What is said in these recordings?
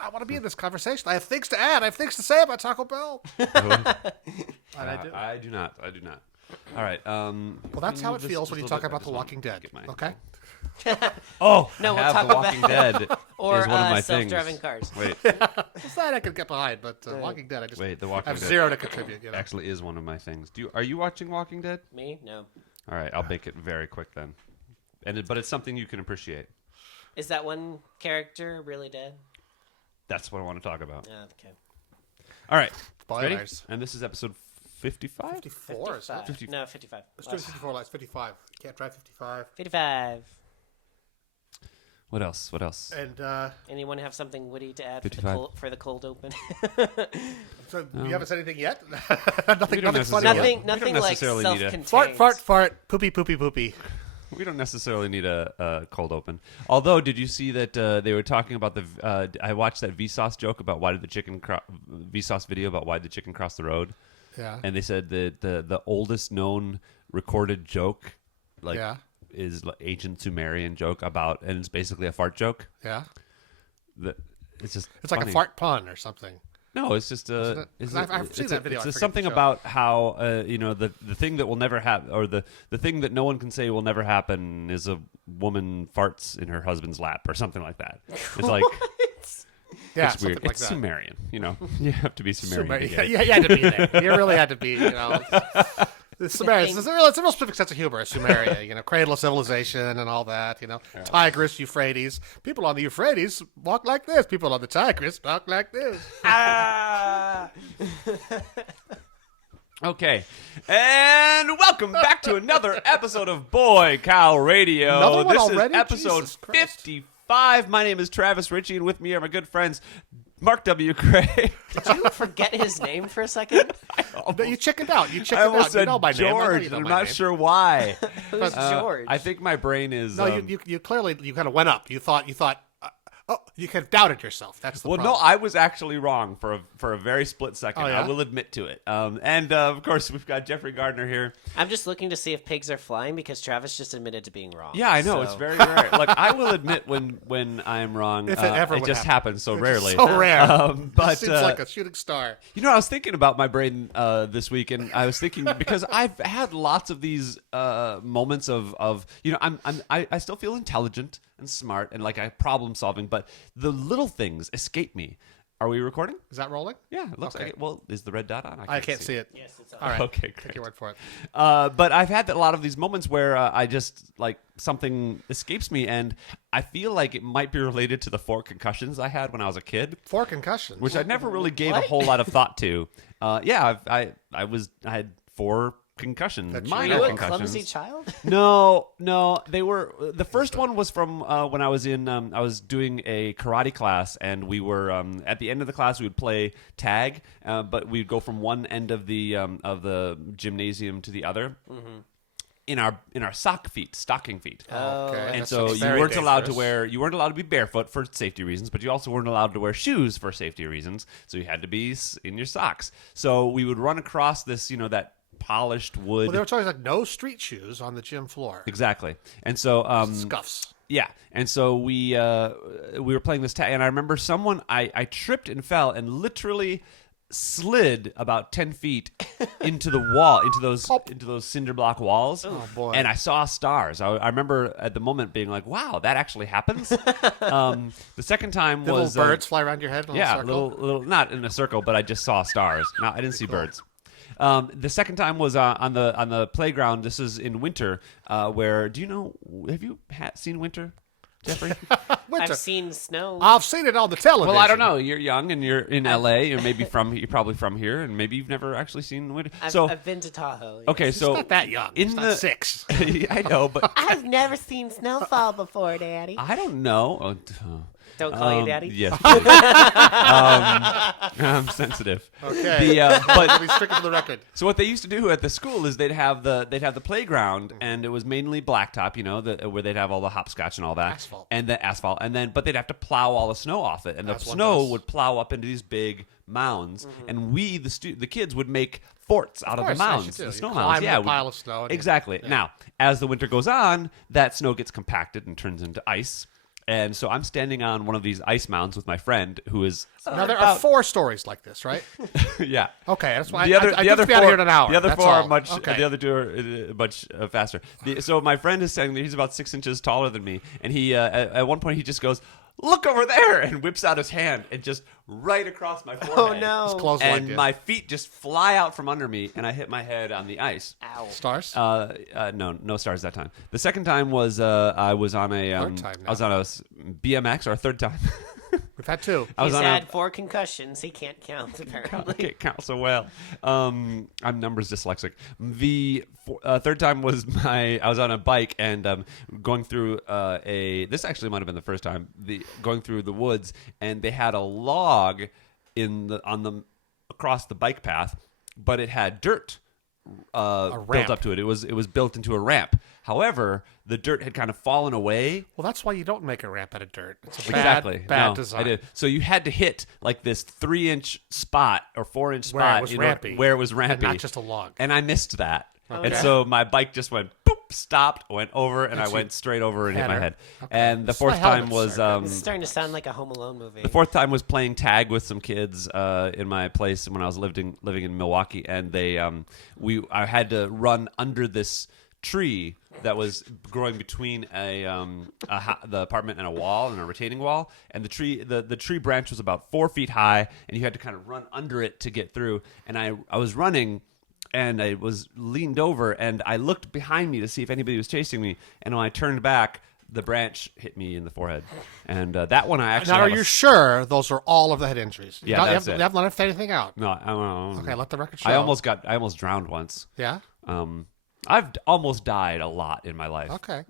I want to be in this conversation. I have things to add. I have things to say about Taco Bell. I do not. All right. Well, that's how it feels when you talk about The Walking Dead. Okay. Oh, no, we'll have talk The Walking Dead or is one of my self-driving things. cars. Wait, It's that I could get behind, but Walking Dead, I just wait. The Walking have Dead zero to contribute. actually is one of my things. Are you watching Walking Dead? Me? No. All right, I'll make it very quick then. But it's something you can appreciate. Is that one character really dead? That's what I want to talk about. Yeah, okay. All right, Spoilers. ready? And this is episode 55? 54, isn't it? 55. No, 55. Let's do 54. Let's 55. Can't drive 55. 55. What else? And Anyone have something witty to add 55. for the cold open? so you haven't said anything yet. We nothing don't funny. Yet? nothing We don't like necessarily need a- self-contained. Fart. Poopy. We don't necessarily need a cold open. Although, did you see that they were talking about the? I watched that Vsauce joke about why did the chicken Vsauce video about why the chicken crossed the road. Yeah. And they said that the oldest known recorded joke, is ancient Sumerian joke about, and it's basically a fart joke. Yeah. It's just It's like funny. a fart pun or something. No, it's just I've seen that video. I It's forget something the show. about how the thing that will never happen, or the thing that no one can say will never happen, is a woman farts in her husband's lap or something like that. It's like Yeah, it's weird. something like It's that. Sumerian. You have to be Sumerian. to get it. Yeah, you had to be there. You really had to be. The Sumerians. It's a real specific sense of humor. Sumeria, cradle of civilization and all that. Tigris, Euphrates. People on the Euphrates walk like this. People on the Tigris walk like this. Okay, and welcome back to another episode of Boy Cow Radio. Another one this already? is episode Jesus Christ. 55. My name is Travis Ritchie, and with me are my good friends Mark W. Craig. Did you forget his name for a second? But you chickened out. I almost You said know my name. I know George, you know and I'm my not name. sure why. Who's George? I think my brain is. No, you clearly kind of went up. You thought. You kind of doubted yourself. That's the Well, problem. no, I was actually wrong for a very split second. Oh, yeah? I will admit to it. And of course, we've got Jeffrey Gardner here. I'm just looking to see if pigs are flying because Travis just admitted to being wrong. Yeah, I know, so- it's very rare. Like, I will admit when I'm wrong. If it ever it would just happen. happens so It's rarely. so rare. But It seems like a shooting star. I was thinking about my brain this week, and I was thinking because I've had lots of these moments of I still feel intelligent and smart and like I problem solving, but the little things escape me. Are we recording? Is that rolling? Yeah, it looks Okay. like it. Well, is the red dot on? I can't see it. Yes, it's All right. Okay, Take great. your word for it. But I've had a lot of these moments where I just like something escapes me, and I feel like it might be related to the 4 concussions I had when I was a kid, 4 concussions. which I never really gave What? a whole lot of thought to. I had 4 concussions, That you Were minor you a concussions. clumsy child? No, they were. The first one was from when I was in. I was doing a karate class, and we were at the end of the class we would play tag, but we'd go from one end of the gymnasium to the other. Mm-hmm. In our stocking feet. Okay. And That so sounds you very weren't allowed to dangerous. you weren't allowed to be barefoot for safety reasons, but you also weren't allowed to wear shoes for safety reasons. So you had to be in your socks. So we would run across this, that polished wood. Well, there was always like no street shoes on the gym floor. Exactly. And so Scuffs. yeah, and so we were playing this tag, and I remember I tripped and fell and literally slid about 10 feet into the wall, into those cinder block walls. Oh, boy. And I saw stars. I remember at the moment being like, "Wow, that actually happens." The second time The was little birds fly around your head. In a yeah, circle. little, not in a circle, but I just saw stars. No, I didn't see birds. The second time was on the playground. This is in winter. Where have you seen winter, Jeffrey? Winter. I've seen snow. I've seen it on the television. Well, I don't know. You're young and you're in LA, or maybe you're probably from here, and maybe you've never actually seen winter. I've been to Tahoe. yes. Okay, He's so not that young. He's not 6. I know, but I've never seen snowfall before, Daddy. I don't know. Don't call you Daddy? Yes, please. I'm sensitive. Okay. But I'll be stricken to the record. so what they used to do at the school is they'd have the playground, and it was mainly blacktop, where they'd have all the hopscotch and all that, Asphalt. and the asphalt, but they'd have to plow all the snow off it, and As the one snow does. would plow up into these big mounds, and we the kids would make forts out of the course, as you mounds, do. the You snow climb mounds. the Yeah, pile of snow and- exactly. yeah. Now, as the winter goes on, that snow gets compacted and turns into ice. And so I'm standing on one of these ice mounds with my friend who is Now there are 4 stories like this, right? yeah. Okay, that's why The other, I the other be out of here in an hour. The other That's 4 all. are much. Okay. The other 2 are much faster. So my friend is saying that he's about 6 inches taller than me, and he at one point he just goes, "Look over there," and whips out his hand and just right across my forehead. Oh no! It's close And like my feet just fly out from under me, and I hit my head on the ice. Ow! Stars. No stars that time. The second time was I was on a Third time now. I was on a BMX, or third time. We've had 2. I was He's on had a 4 concussions. He can't count apparently. can't count so well. I'm numbers dyslexic. The third time was I was on a bike and going through this actually might have been the first time, going through the woods, and they had a log across the bike path, but it had dirt built ramp. up to it. It was built into a ramp. However, the dirt had kind of fallen away. Well, that's why you don't make a ramp out of dirt. It's a Exactly. bad No, design. I did. So you had to hit like this 3-inch spot or 4-inch spot Where it was rampy. where it was rampy, And not just a log. And I missed that, and Okay. so my bike just went boop, stopped, went over, and I you went straight over and hit my had her. head. Okay. And the This is fourth my time helmet, was sir. This is starting to sound like a Home Alone movie. the fourth time was playing tag with some kids in my place when I was living in Milwaukee, and I had to run under this tree that was growing between the apartment and a wall, and a retaining wall, and the tree branch was about 4 feet high, and you had to kind of run under it to get through. And I was running, and I was leaned over, and I looked behind me to see if anybody was chasing me, and when I turned back, the branch hit me in the forehead, and that one I actually Now, are have you sure those are all of the head injuries? Yeah, that's it. You haven't left anything out. No, I don't know. Okay, let the record show. I almost drowned once. Yeah. I've almost died a lot in my life, Okay.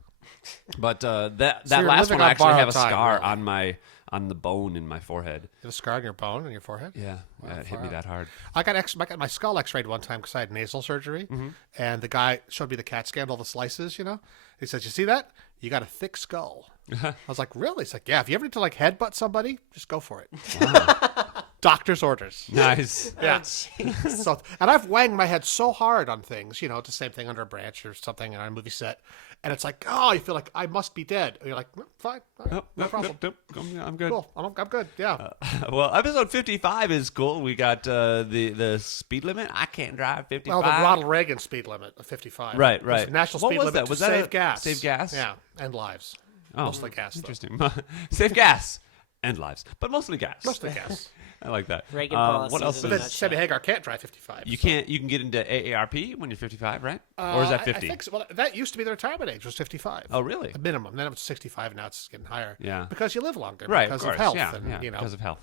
but that you're last living one I on actually have a borrowed time, scar really. on the bone in my forehead. You have a scar on your bone on your forehead. Yeah, it hit me that hard. I got my skull X-rayed one time because I had nasal surgery, and the guy showed me the CAT scan, all the slices. He says, "You see that? You got a thick skull." I was like, "Really?" He's like, "Yeah. If you ever need to like headbutt somebody, just go for it." Doctor's orders. Nice. Yeah. jeez. So, and I've wanged my head so hard on things, it's the same thing under a branch or something on a movie set, and it's like, oh, you feel like I must be dead. And you're like, "No, fine, all right, no problem, I'm good. cool, I'm good, yeah." Well, episode 55 is cool. We got the speed limit. I can't drive 55. Well, the Ronald Reagan speed limit of 55. Right. It's the national What speed was limit that? to Was that save a- gas. save gas? Yeah, and lives. Oh, Mostly gas, though. Interesting. Save gas and lives, but mostly gas. Mostly gas. I like that. Reagan policies what else in is a But Sammy Hagar can't drive 55. You so. can't. You can get into AARP when you're 55, right? Or is that 50? I think so. Well, that used to be the retirement age, was 55. Oh, really? The minimum. Then it was 65. Now it's getting higher. Yeah. Because you live longer. Right. Because of course. health. Yeah. and, yeah. Because of health.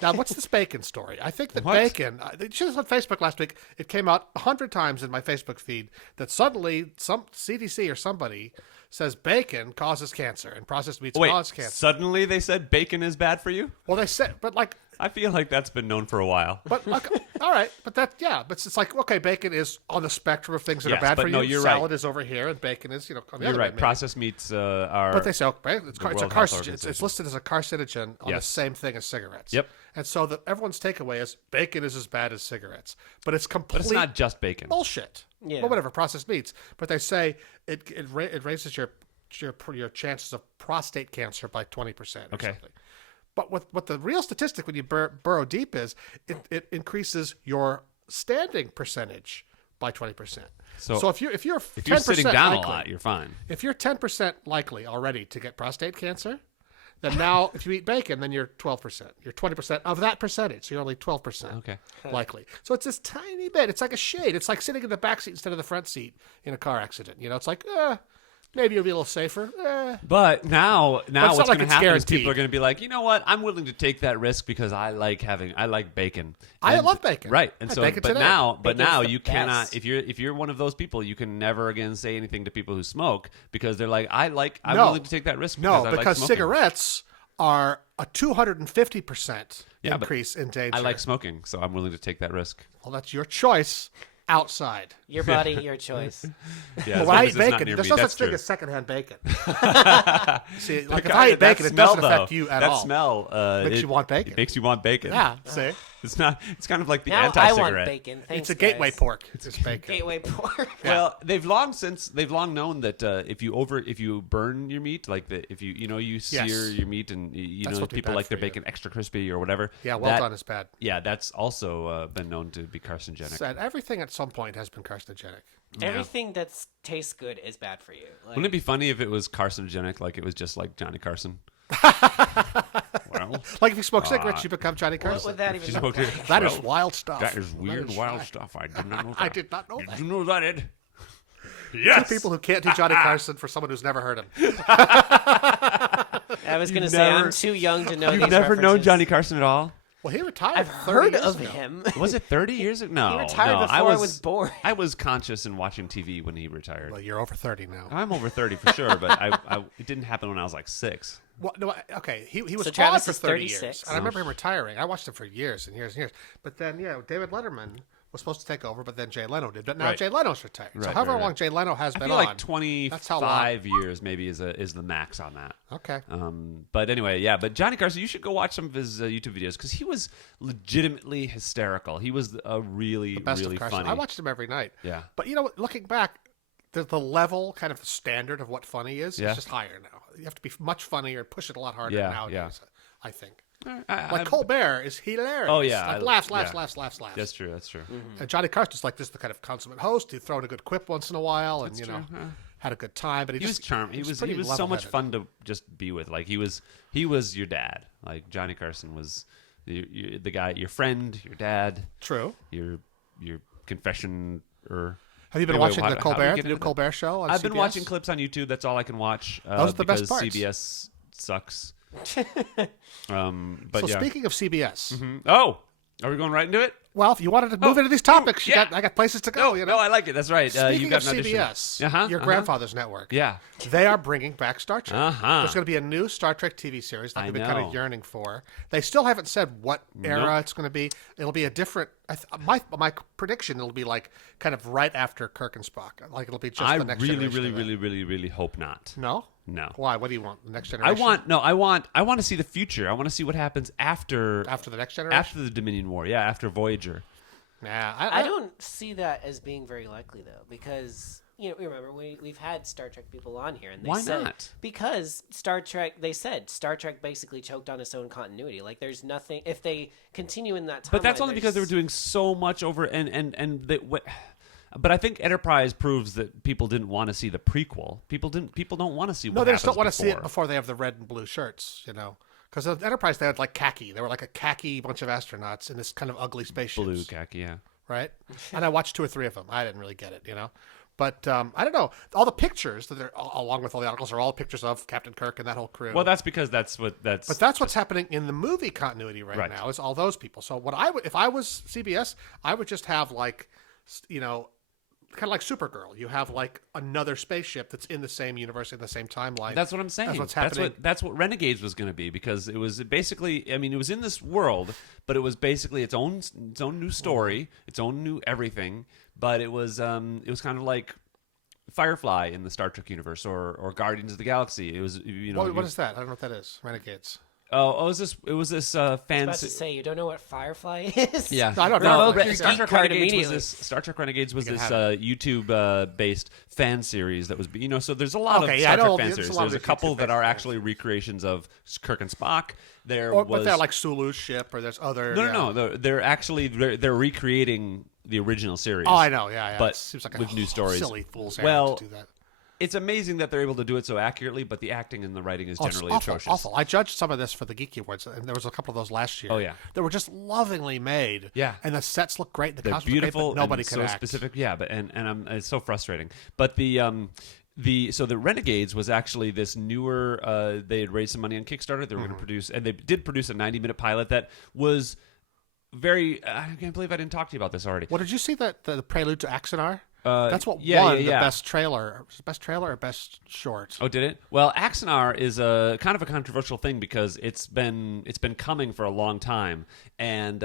Now, what's this bacon story? I think that What? bacon. She was on Facebook last week. It came out 100 times in my Facebook feed that suddenly some CDC or somebody says bacon causes cancer and processed meats Wait. cause cancer. Suddenly they said bacon is bad for you. Well, they said, but like, I feel like that's been known for a while. but like, all right, but it's like, okay, bacon is on the spectrum of things that Yes, are bad but for no, you. you're Salad right. is over here, and bacon is, on the You're other right. end, maybe. Processed meats are. But they say, okay, it's a World Health carcinogen. Organization. It's listed as a carcinogen on the Yes. same thing as cigarettes. Yep. And so everyone's takeaway is bacon is as bad as cigarettes, but it's complete But it's not just bacon. bullshit. Yeah. Well, whatever, processed meats. But they say it raises your chances of prostate cancer by 20%. Or Okay. something. But what the real statistic when you burrow deep is it increases your standing percentage by 20%. So if you're 10% sitting down likely, a lot, you're fine. if you're 10% likely already to get prostate cancer, then now if you eat bacon, then you're 12%. You're 20% of that percentage. So you're only 12% Okay. likely. So it's this tiny bit. It's like a shade. It's like sitting in the back seat instead of the front seat in a car accident. It's like, maybe you'll be a little safer. But now it's not what's like going to it's happen is guaranteed. people are going to be like, you know what? I'm willing to take that risk because I like bacon. I love bacon. Right. And I had so, bacon but today. now Bacon's the you cannot. best. If you're one of those people, you can never again say anything to people who smoke because they're like, I'm No. willing to take that risk. No, I because like smoking. cigarettes are a 250% Yeah, but increase in danger. I like smoking, so I'm willing to take that risk. Well, that's your choice outside. Your body, your choice. Yeah, But as when long I as eat it's not bacon, near there's me, no such that's thing true. as secondhand bacon. See, like if I eat bacon, it doesn't affect you at all. That smell Makes you want bacon. It makes you want bacon. Yeah, see? It's not. It's kind of like the Now I anti-cigarette. want bacon. Thanks, It's a gateway guys. pork. It's bacon. Gateway pork. Well, they've long known that if you burn your meat, like if you sear your meat and That's what people bad like their for you. bacon extra crispy or whatever. Yeah, well done is bad. Yeah, that's also been known to be carcinogenic. Said everything at some point has been carcinogenic. Everything that tastes good is bad for you. Like, Wouldn't it be funny if it was carcinogenic, like it was just like Johnny Carson? Well, Like if you smoke cigarettes, you become Johnny what Carson. would that even she look smoked like? it. That is Well, wild stuff. That is weird, That is wild wild. stuff. I did not know that. I did not know that. Did you know that, Ed? Two Yes. people who can't do Johnny Carson for someone who's never heard him. I was going to say, I'm too young to know You've these never known references. Johnny Carson at all? Well, he retired. I've 30 heard years of ago. him. Was it 30 years ago? No, He retired no. before I was born. I was conscious in watching TV when he retired. Well, you're over 30 now. I'm over 30 for sure, but it didn't happen when I was like 6. Well, no, okay. He was So on Travis for is 30 36. years. And I remember him retiring. I watched him for years and years and years. But then, David Letterman was supposed to take over, but then Jay Leno did. But now Right. Jay Leno's retired. So Right, however right, long right. Jay Leno has I been feel on. like 25 That's how long. years maybe is the max on that. Okay. But anyway, yeah. But Johnny Carson, you should go watch some of his YouTube videos because he was legitimately hysterical. He was a really, Best really of Carson. funny. I watched him every night. Yeah. But you know what? Looking back, the level, kind of the standard of what funny is Yeah. just higher now. You have to be much funnier, push it a lot harder Yeah, nowadays, I think. I- Like Colbert is hilarious. Oh, yeah, Like I- laughs. yeah. That's true. That's true. And Johnny Carson's like this, the kind of consummate host. He'd throw in a good quip once in a while, and That's true, yeah. had a good time. But He was charming. He was pretty so much level-headed. fun to just be with. Like he was your dad. Like Johnny Carson was the guy, your friend, your dad, True. your confession or. Have you been Anyway, watching how the do we Colbert, get the new into that? Colbert show on I've been CBS? watching clips on YouTube. That's all I can watch. Those are the best because parts. CBS sucks. But So yeah. speaking of CBS, Oh, are we going right into it? well, if you wanted to move into these topics, yeah. I got places to go. No, I like it. That's right. Speaking you got of an audition. CBS, your grandfather's network, Yeah. they are bringing back Star Trek. Uh-huh. There's going to be a new Star Trek TV series that I they've been kind know. of yearning for. They still haven't said what era Nope. it's going to be. It'll be a different. My prediction, it'll be like kind of right after Kirk and Spock. Like it'll be just I the next really, generation really, of that. really, really, really hope not. No. No. Why? What do you want? The next I generation. want to see the future. I want to see what happens after after the next generation. after the Dominion War. Yeah, after Voyager. Nah, I don't see that as being very likely, though, because remember we've had Star Trek people on here, and they Why said not? because Star Trek. They said Star Trek basically choked on its own continuity. Like there's nothing if they continue in that time. But that's only because they were doing so much over But I think Enterprise proves that people didn't want to see the prequel. People don't want to see. No, what they just don't happens want to see it before. before they have the red and blue shirts, Because the Enterprise, they had like khaki. They were like a khaki bunch of astronauts in this kind of ugly spaceship. Blue khaki, yeah. Right? And I watched 2 or 3 of them. I didn't really get it, But I don't know. All the pictures that they're along with all the articles are all pictures of Captain Kirk and that whole crew. Well, that's because that's. But that's what's happening in the movie continuity right now is all those people. So what I would, if I was CBS, I would just have like, kind of like Supergirl. You have like another spaceship that's in the same universe in the same timeline. That's what I'm saying. That's what's happening. That's what Renegades was going to be because it was basically. I mean, it was in this world, but it was basically its own new story, its own new everything. But it was kind of like Firefly in the Star Trek universe or Guardians of the Galaxy. It was What is that? I don't know what that is. Renegades. Oh, it was this I was fan. about to say you don't know what Firefly is. Yeah, No, I don't know. Well, Star Trek Geek card Renegades was immediately. this. Star Trek Renegades was this have YouTube based fan series that was. So there's a lot Okay, of yeah, I Star know Trek fan there's series. a lot of There's a these couple that YouTube-based are fans. actually recreations of Kirk and Spock. But they're like Sulu's ship, or there's other. No. They're actually they're recreating the original series. Oh, I know. Yeah. But it seems like with a new stories. silly fool's errand Well, to do that. It's amazing that they're able to do it so accurately, but the acting and the writing is It's generally awful, atrocious. awful. I judged some of this for the Geeky Awards, and there was a couple of those last year. Oh, yeah. They were just lovingly made. Yeah. And the sets look great. The They're costumes look great, beautiful but nobody and could so act. specific. Yeah, but it's so frustrating. But the Renegades was actually this newer. They had raised some money on Kickstarter. They were going to produce, and they did produce a 90-minute pilot that was very. I can't believe I didn't talk to you about this already. Well, did you see that the prelude to Axanar? That's what yeah, won yeah, yeah. the best trailer. Best trailer or best short? Oh, did it? Well, Axanar is a kind of a controversial thing because it's been coming for a long time, and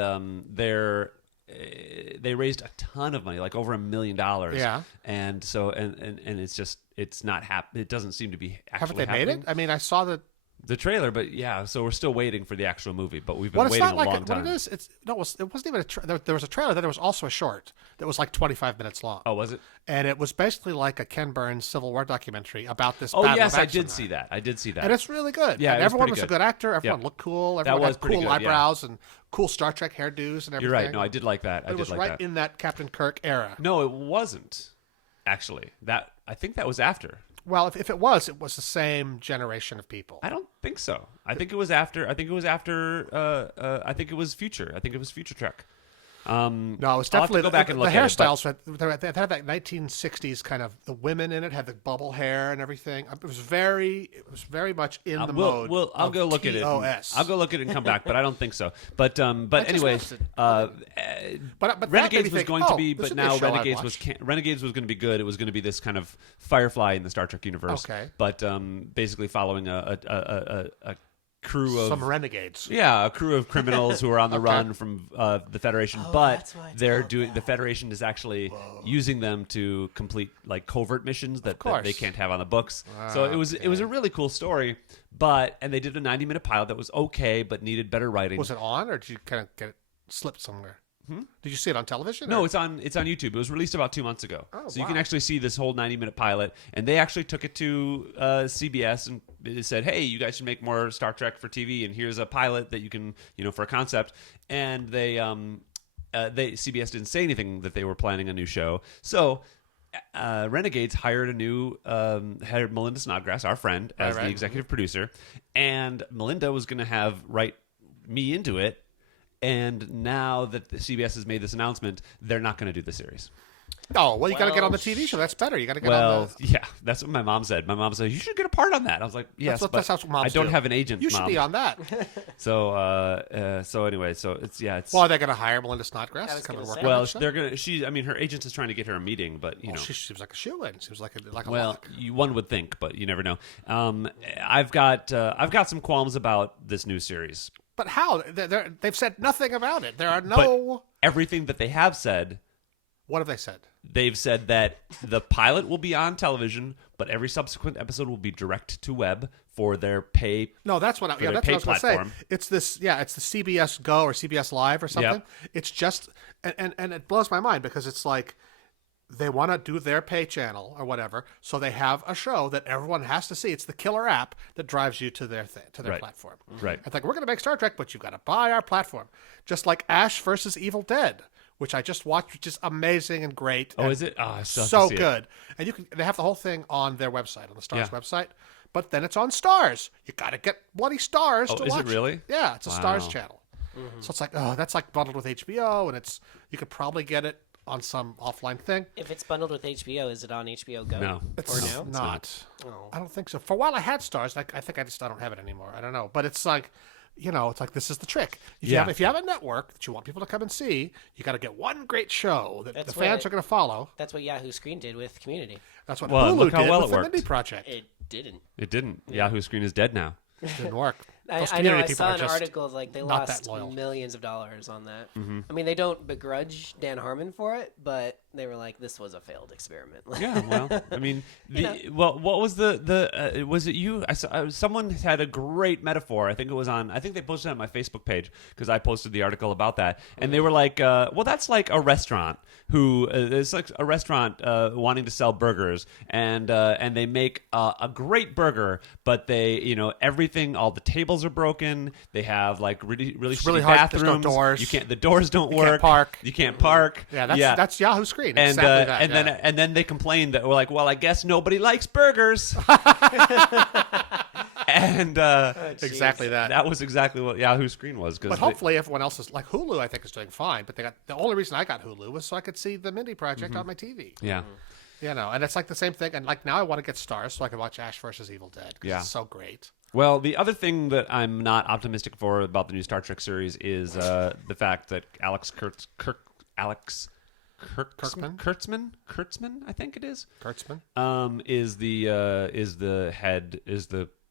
they raised a ton of money, like over $1 million. Yeah. And so and it's just it's not it doesn't seem to be actually Haven't they made happening. it? I mean, I saw that. The trailer, but yeah, so we're still waiting for the actual movie, but we've been Well, it's waiting not like a long time. what it is. It wasn't even there was a trailer. Then there was also a short that was like 25 minutes long. Oh, was it? And it was basically like a Ken Burns Civil War documentary about this. Oh, battle yes, of I action did see that. I did see that. and it's really good. Yeah, and it was everyone pretty was a good. good actor. Everyone Yep. looked cool. That Everyone was had pretty cool good, yeah. eyebrows and cool Star Trek hairdos and everything. You're right. No, I did like that. But it was like right that. in that Captain Kirk era. No, it wasn't. Actually, I think that was after. Well, if it was the same generation of people. I don't think so. I think it was after. I think it was after. I think it was Future. I think it was Future Trek. No, it was I'll have to definitely go back and look the at it, but- hairstyles. They had that 1960s kind of the women in it had the bubble hair and everything. It was very much in the mode. I'll of go look at it. TOS. I'll go look at it and come back, but I don't think so. But anyway, watched it. But that made Renegades me was think, going to oh, be, this but would be a now show I'd Renegades was watch. Renegades was going to be good. It was going to be this kind of Firefly in the Star Trek universe. Okay. But basically following a crew of Some renegades. Yeah, a crew of criminals who are on the run from the Federation, but that's why it's they're called doing the Federation is actually using them to complete like covert missions that they course. can't have on the books. So it was a really cool story, and they did a 90-minute pilot that was okay, but needed better writing. Was it on, or did you kind of get it slipped somewhere? Did you see it on television? No, or? it's on YouTube. It was released about 2 months ago, so you can wow. actually see this whole 90-minute pilot. And they actually took it to CBS and they said, "Hey, you guys should make more Star Trek for TV, and here's a pilot that you can, for a concept." And CBS didn't say anything that they were planning a new show, so. Renegades hired hired Melinda Snodgrass, our friend, as the executive producer, and Melinda was going to write me into it. And now that the CBS has made this announcement, they're not going to do the series. Oh, well, you got to get on the TV show. That's better. You got to get on the... Yeah, that's what my mom said. My mom said, you should get a part on that. I was like, yes, That's what moms I don't do. have an agent, You should Mom. be on that. So anyway, it's... Well, are they going to hire Melinda Snodgrass to come and work on Well, that show? they're going to... her agent is trying to get her a meeting, but, She seems like a shoo-in. Seems like a Well, lock. one would think, but you never know. I've got some qualms about this new series. But how? They've said nothing about it. There are no... But everything that they have said... What have they said? They've said that the pilot will be on television, but every subsequent episode will be direct to web for their pay. No, that's what I their was going to say. platform. It's this, it's the CBS Go or CBS Live or something. Yep. It's just, and it blows my mind because it's like they want to do their pay channel or whatever, so they have a show that everyone has to see. It's the killer app that drives you to their Right. platform. Right. It's like we're going to make Star Trek, but you've got to buy our platform, just like Ash versus Evil Dead, which I just watched, which is amazing and great. Oh, and is it? Oh, I still have so to see it. good. And they have the whole thing on their website, on the Starz Yeah. website. But then it's on Starz. You got to get bloody Starz to is it watch. really? Yeah, it's a Wow. Starz channel. So it's like, that's like bundled with HBO, and you could probably get it on some offline thing. If it's bundled with HBO, is it on HBO Go? No. It's no? not. Oh. I don't think so. For a while I had Starz. I think I don't have it anymore. I don't know. But it's like, it's like this is the trick. If you have a network that you want people to come and see, you got to get one great show that That's the fans what- are going to follow. That's what Yahoo Screen did with Community. That's what Well, Hulu look how did well with it the worked. Mindy Project. It didn't. It didn't. Yahoo Screen is dead now. It didn't work. Those I know. community I people saw are an just article like they not lost that loyal. millions of dollars on that. I mean, they don't begrudge Dan Harmon for it, but they were like, "This was a failed experiment." Yeah, well, I mean, what was was it you? I saw, someone had a great metaphor. I think they posted it on my Facebook page because I posted the article about that, and they were like, well, that's like a restaurant it's like a restaurant wanting to sell burgers, and they make a great burger, but they, everything, all the tables are broken. They have like really really shitty hard. There's bathrooms. no doors. The doors don't You work. can't park. You can't park. Yeah, that's Yahoo Screen. And Exactly that. and yeah. then and then they complained that we're like, well, I guess nobody likes burgers. And exactly that. that was exactly what Yahoo Screen was. But hopefully everyone else is like Hulu. I think is doing fine. But the only reason I got Hulu was so I could see the Mindy Project on my TV. yeah. And it's like the same thing. And like now I want to get Starz so I can watch Ash versus Evil Dead. 'Cause Yeah. it's so great. Well, the other thing that I'm not optimistic for about the new Star Trek series is the fact that Kurtzman, I think it is. Kurtzman. Is the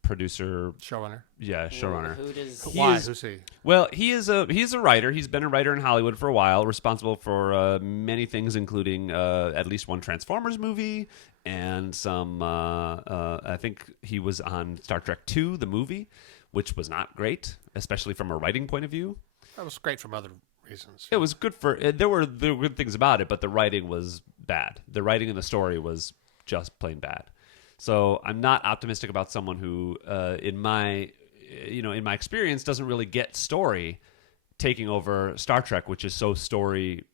producer, Showrunner. showrunner. Who does? Why? Who's he? Well, he's a writer. He's been a writer in Hollywood for a while, responsible for many things, including at least one Transformers movie and some. I think he was on Star Trek II, the movie, which was not great, especially from a writing point of view. That was great from other reasons. It was good for. There were good things about it, but the writing was bad. The writing and the story was just plain bad. So I'm not optimistic about someone who, in my experience, doesn't really get story taking over Star Trek, which is so story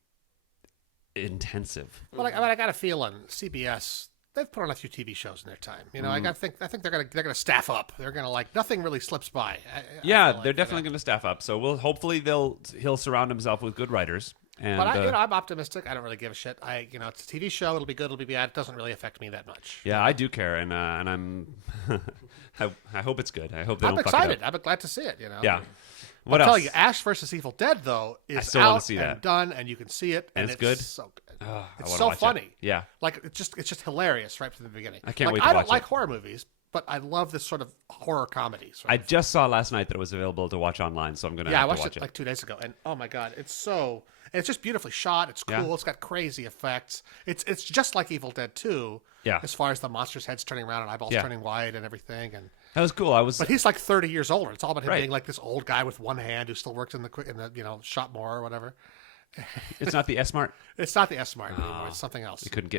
intensive. Well, I got a feeling CBS, they've put on a few TV shows in their time. I think they're gonna staff up. They're gonna nothing really slips by. They're definitely going to staff up. So hopefully he'll surround himself with good writers. And, but I'm optimistic. I don't really give a shit. It's a TV show. It'll be good. It'll be bad. It doesn't really affect me that much. Yeah, I do care, and I'm. I hope it's good. I hope they I'm don't excited. fuck it up. I'm glad to see it. Yeah. What I'll else? tell you, Ash versus Evil Dead though is still wanna out see and that. done, and you can see it, And it's good? So good. I It's wanna so watch it. funny. Yeah. It's just hilarious right from the beginning. I can't wait to I watch don't like it. horror movies, but I love this sort of horror comedy. I just saw last night that it was available to watch online, so I'm going to I have to watched watch it like 2 days ago, and oh my god, it's just beautifully shot. It's cool. Yeah. It's got crazy effects. It's just like Evil Dead 2. Yeah. As far as the monster's heads turning around and eyeballs turning white and everything, and That was cool. but he's like 30 years older. It's all about him Right. being like this old guy with one hand who still works in the shop more or whatever. It's not the S-Mart. It's not the S Mart anymore. It's something else. They couldn't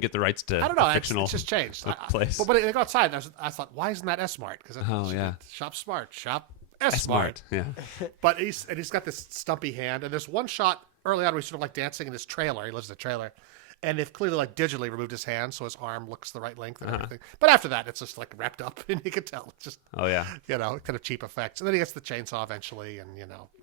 get the rights to I don't know. a fictional. It's just changed. place. But when they go outside, I thought, why isn't that S Mart? Because shop smart, shop S Smart. Yeah. But he's got this stumpy hand, and there's one shot early on where he's sort of like dancing in his trailer. He lives in a trailer, and they've clearly like digitally removed his hand, so his arm looks the right length and everything. But after that, it's just like wrapped up, and you can tell it's just Oh yeah. kind of cheap effects. And then he gets the chainsaw eventually, and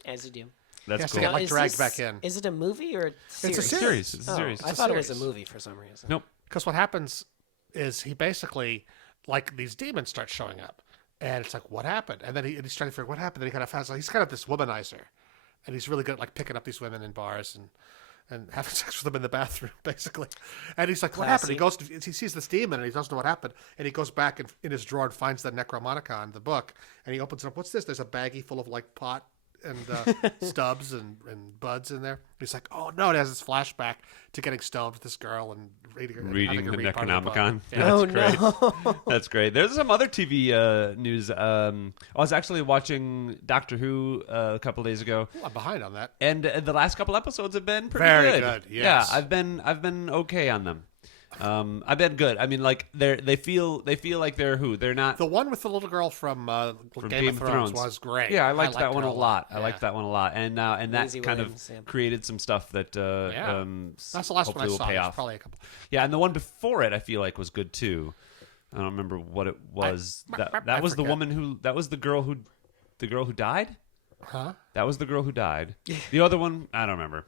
As you do. That's He has to cool. get, like, Is dragged this- back in. Is it a movie or a series? a series. It's a Oh, series. I It's a thought it was a series. movie for some reason. Nope. Because what happens is he basically, like, these demons start showing up. And it's like, what happened? And then he's trying to figure out what happened. Then he kind of finds he's kind of this womanizer. And he's really good at, like, picking up these women in bars and having sex with them in the bathroom, basically. And he's like, what happened? He sees this demon, and he doesn't know what happened. And he goes back in his drawer and finds the Necromonicon, the book. And he opens it up. What's this? There's a baggie full of, like, pot and stubs and buds in there. He's like, oh no! It has this flashback to getting stoned with this girl and Reading having her the read part of the book. Necronomicon. Yeah. Oh, That's great. no. That's great. There's some other TV news. I was actually watching Doctor Who a couple days ago, I'm behind on that. and the last couple episodes have been pretty Very good, yes. Yeah, I've been okay on them. I've been good. I mean, like they feel like they're who? They're not The one with the little girl from Game of Thrones was great. Yeah, I liked that one her a lot. I Yeah. liked that one a lot, and that Maisie kind Williams, of yeah. created some stuff that That's the last one I hopefully will saw. pay There's off. probably a couple. Yeah, and the one before it I feel like was good too. I don't remember what it was. That I was the forget. woman who. That was the girl who died. Huh? That was the girl who died. The other one, I don't remember.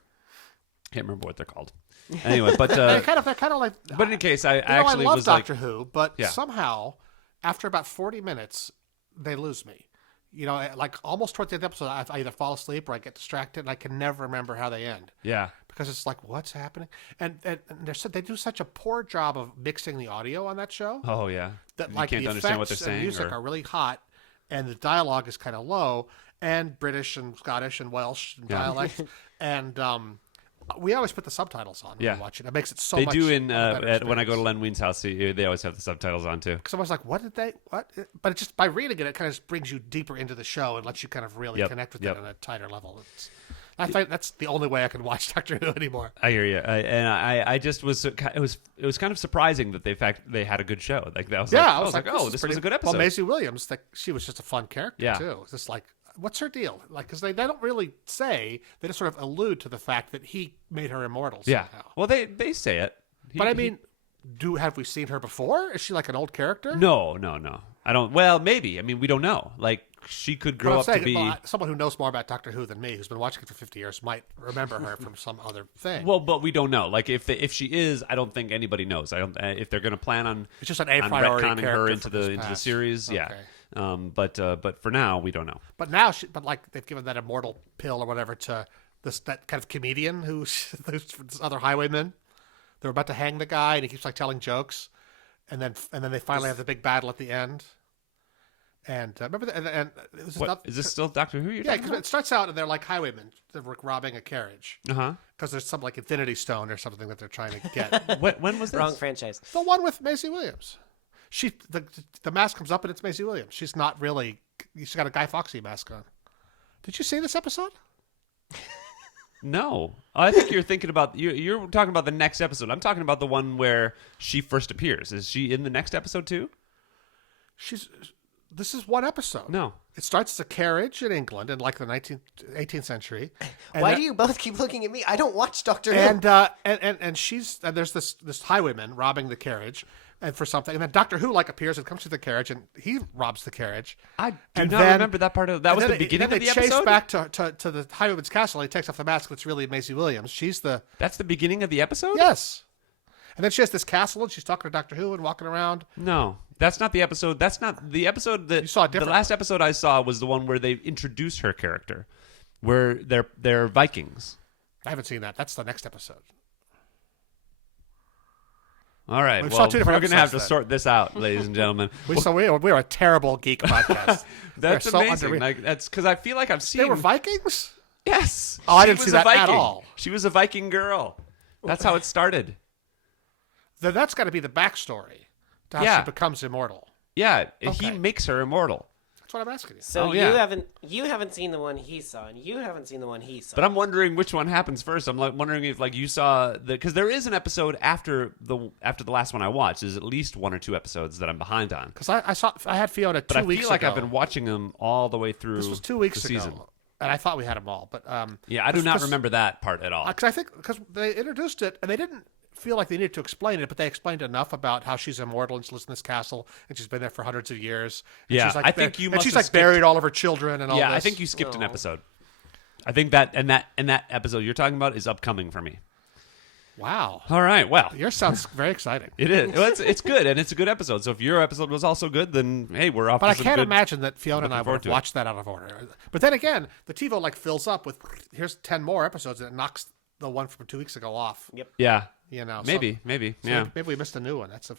Can't remember what they're called. Anyway, but They're kind of like. but in any case, I I actually love was Doctor like, Who, but Yeah. somehow, after about 40 minutes, they lose me. Like almost towards the end of the episode, I either fall asleep or I get distracted, and I can never remember how they end. yeah, Because it's like, what's happening? And they do such a poor job of mixing the audio on that show oh yeah, that you like can't the understand what they're effects and saying. music or- are really hot, and the dialogue is kind of low, and British and Scottish and Welsh and Yeah. dialects, and we always put the subtitles on when Yeah. we watch it. It makes it so they much. do in of a better when I go to experience. Len Wein's house. They always have the subtitles on too. Because I was like, what? But it just by reading it, it kind of brings you deeper into the show and lets you kind of really Yep, connect with yep. it on a tighter level. I think that's the only way I can watch Doctor Who anymore. I hear you, I just was. It was kind of surprising that they had a good show. Like that was. Yeah, like, I was like, oh, this was a good episode. Well, Maisie Williams, she was just a fun character Yeah. too. It's just like, what's her deal? Like, because they don't really say, they just sort of allude to the fact that he made her immortal Yeah. somehow. Well, they say it. But I mean, have we seen her before? Is she like an old character? No. I don't. Well, maybe. I mean, we don't know. Like, she could But grow I'm up to saying, be. someone who knows more about Doctor Who than me, who's been watching it for 50 years, might remember her from some other thing. Well, but we don't know. Like, if she is, I don't think anybody knows. I don't. If they're going to plan on it's just an A on priori retconning character her into from his the past. series, yeah. Okay. But for now, we don't know. But now, like they've given that immortal pill or whatever to that kind of comedian who's this other highwayman. They're about to hang the guy, and he keeps like telling jokes, and then they finally have the big battle at the end. And remember that? And it was What, is this still Doctor Who? You're yeah, talking because about? it starts out and they're like highwaymen. They're robbing a carriage Uh because there's some like Infinity Stone or something that they're trying to get. huh. When was this? Wrong franchise. The one with Maisie Williams. The mask comes up and it's Maisie Williams. She's not really. She's got a Guy Fawkes mask on. Did you see this episode? No, I think you're thinking about you're talking about the next episode. I'm talking about the one where she first appears. Is she in the next episode too? This is one episode. No. It starts as a carriage in England in like the 18th century. And Why do you both keep looking at me? I don't watch Doctor Who. And there's this highwayman robbing the carriage, and for something, and then Doctor Who like appears and comes to the carriage, and he robs the carriage. I do And not then- remember that part of that. Was the beginning of then the they chase episode? back to the highwayman's castle. And he takes off the mask. And it's really Maisie Williams. She's the That's the beginning of the episode. yes. And then she has this castle, and she's talking to Doctor Who and walking around. No, that's not the episode. That's not the episode that You saw a the different last episode I saw was the one where they introduced her character, where they're Vikings. I haven't seen that. That's the next episode. All right, We well, saw two we're different going to have to episodes then. sort this out, ladies and gentlemen. We're a terrible geek podcast. That's We're so amazing. underrated. Like, that's because I feel like I've seen. They were Vikings. Yes. Oh, I She didn't was see a that at Viking. all. She was a Viking girl. That's how it started. Then that's got to be the backstory to how Yeah. she becomes immortal. Yeah, he Okay. makes her immortal. That's what I'm asking you. So Oh, yeah. you haven't seen the one he saw, and you haven't seen the one he saw. But I'm wondering which one happens first. I'm like wondering if like you saw the because there is an episode after the last one I watched. There's at least one or two episodes that I'm behind on. Because I had Fiona But 2 I weeks feel like ago. I've been watching them all the way through. This was 2 weeks the ago, season. and I thought we had them all. But Yeah, I do not remember that part at all. because they introduced it and they didn't feel like they needed to explain it, but they explained enough about how she's immortal and she lives in this castle and she's been there for hundreds of years. And Yeah, she's like I think you and must she's have like buried all of her children and all Yeah, this. I think you skipped an episode. I think that episode you're talking about is upcoming for me. Wow, All right, well, yours sounds very exciting. it is. Well, it's good, and it's a good episode. So if your episode was also good, then hey, we're off. But to I some can't good- imagine that Fiona and I looking forward would to have it. watched that out of order. But then again, the TiVo like fills up with here's 10 more episodes and it knocks the one from 2 weeks ago off. Yep. Yeah, You know, maybe, so yeah. maybe we missed a new one. That's a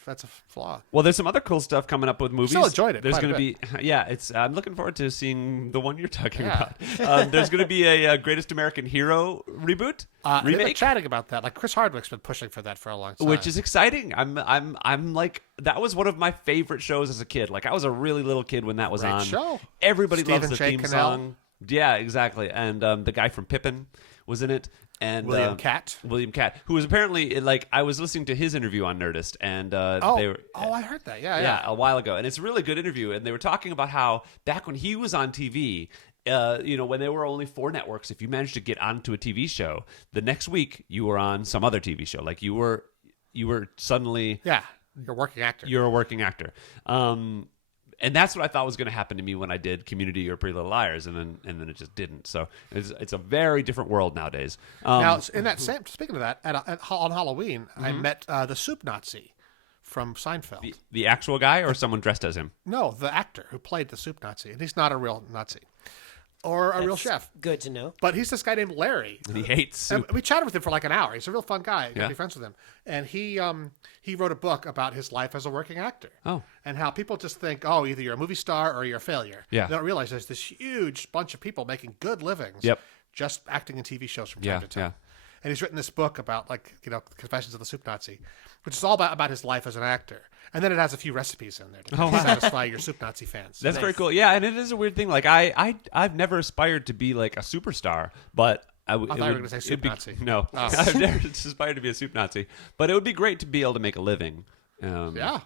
flaw. Well, there's some other cool stuff coming up with movies. Still enjoyed it There's quite a going to be, yeah. It's. I'm looking forward to seeing the one you're talking Yeah. about. There's going to be a Greatest American Hero reboot, They've been remake, chatting about that. Like Chris Hardwick's been pushing for that for a long time. which is exciting. I'm like that was one of my favorite shows as a kid. Like I was a really little kid when that was Great on. show. Everybody Stephen loves the J. theme Cannell. song. Yeah, exactly. And the guy from Pippin was in it. And William Catt. William Catt, who was apparently like I was listening to his interview on Nerdist, and they were I heard that. Yeah, yeah, a while ago, and it's a really good interview. And they were talking about how back when he was on TV, when there were only 4 networks, if you managed to get onto a TV show, the next week you were on some other TV show. Like you were suddenly Yeah, you're a working actor. you're a working actor. And that's what I thought was going to happen to me when I did Community or Pretty Little Liars, and then it just didn't. So it's a very different world nowadays. Now, in that same speaking of that, on Halloween, Mm-hmm. I met the Soup Nazi from Seinfeld. The actual guy or someone dressed as him? No, the actor who played the Soup Nazi, and he's not a real Nazi or a real chef, Good to know. but he's this guy named Larry. And he hates And soup. we chatted with him for like an hour. He's a real fun guy. Yeah. Be friends with him. And he wrote a book about his life as a working actor. Oh. And how people just think, oh, either you're a movie star or you're a failure. Yeah. They don't realize there's this huge bunch of people making good livings. Yep. Just acting in TV shows from Yeah, time to time. yeah. And he's written this book about Confessions of the Soup Nazi, which is all about his life as an actor. And then it has a few recipes in there to satisfy your Soup Nazi fans. That's very cool. Yeah, and it is a weird thing. Like I've never aspired to be like a superstar, but I thought you were gonna say soup Nazi. No, Oh. I've never aspired to be a soup Nazi. But it would be great to be able to make a living. Yeah.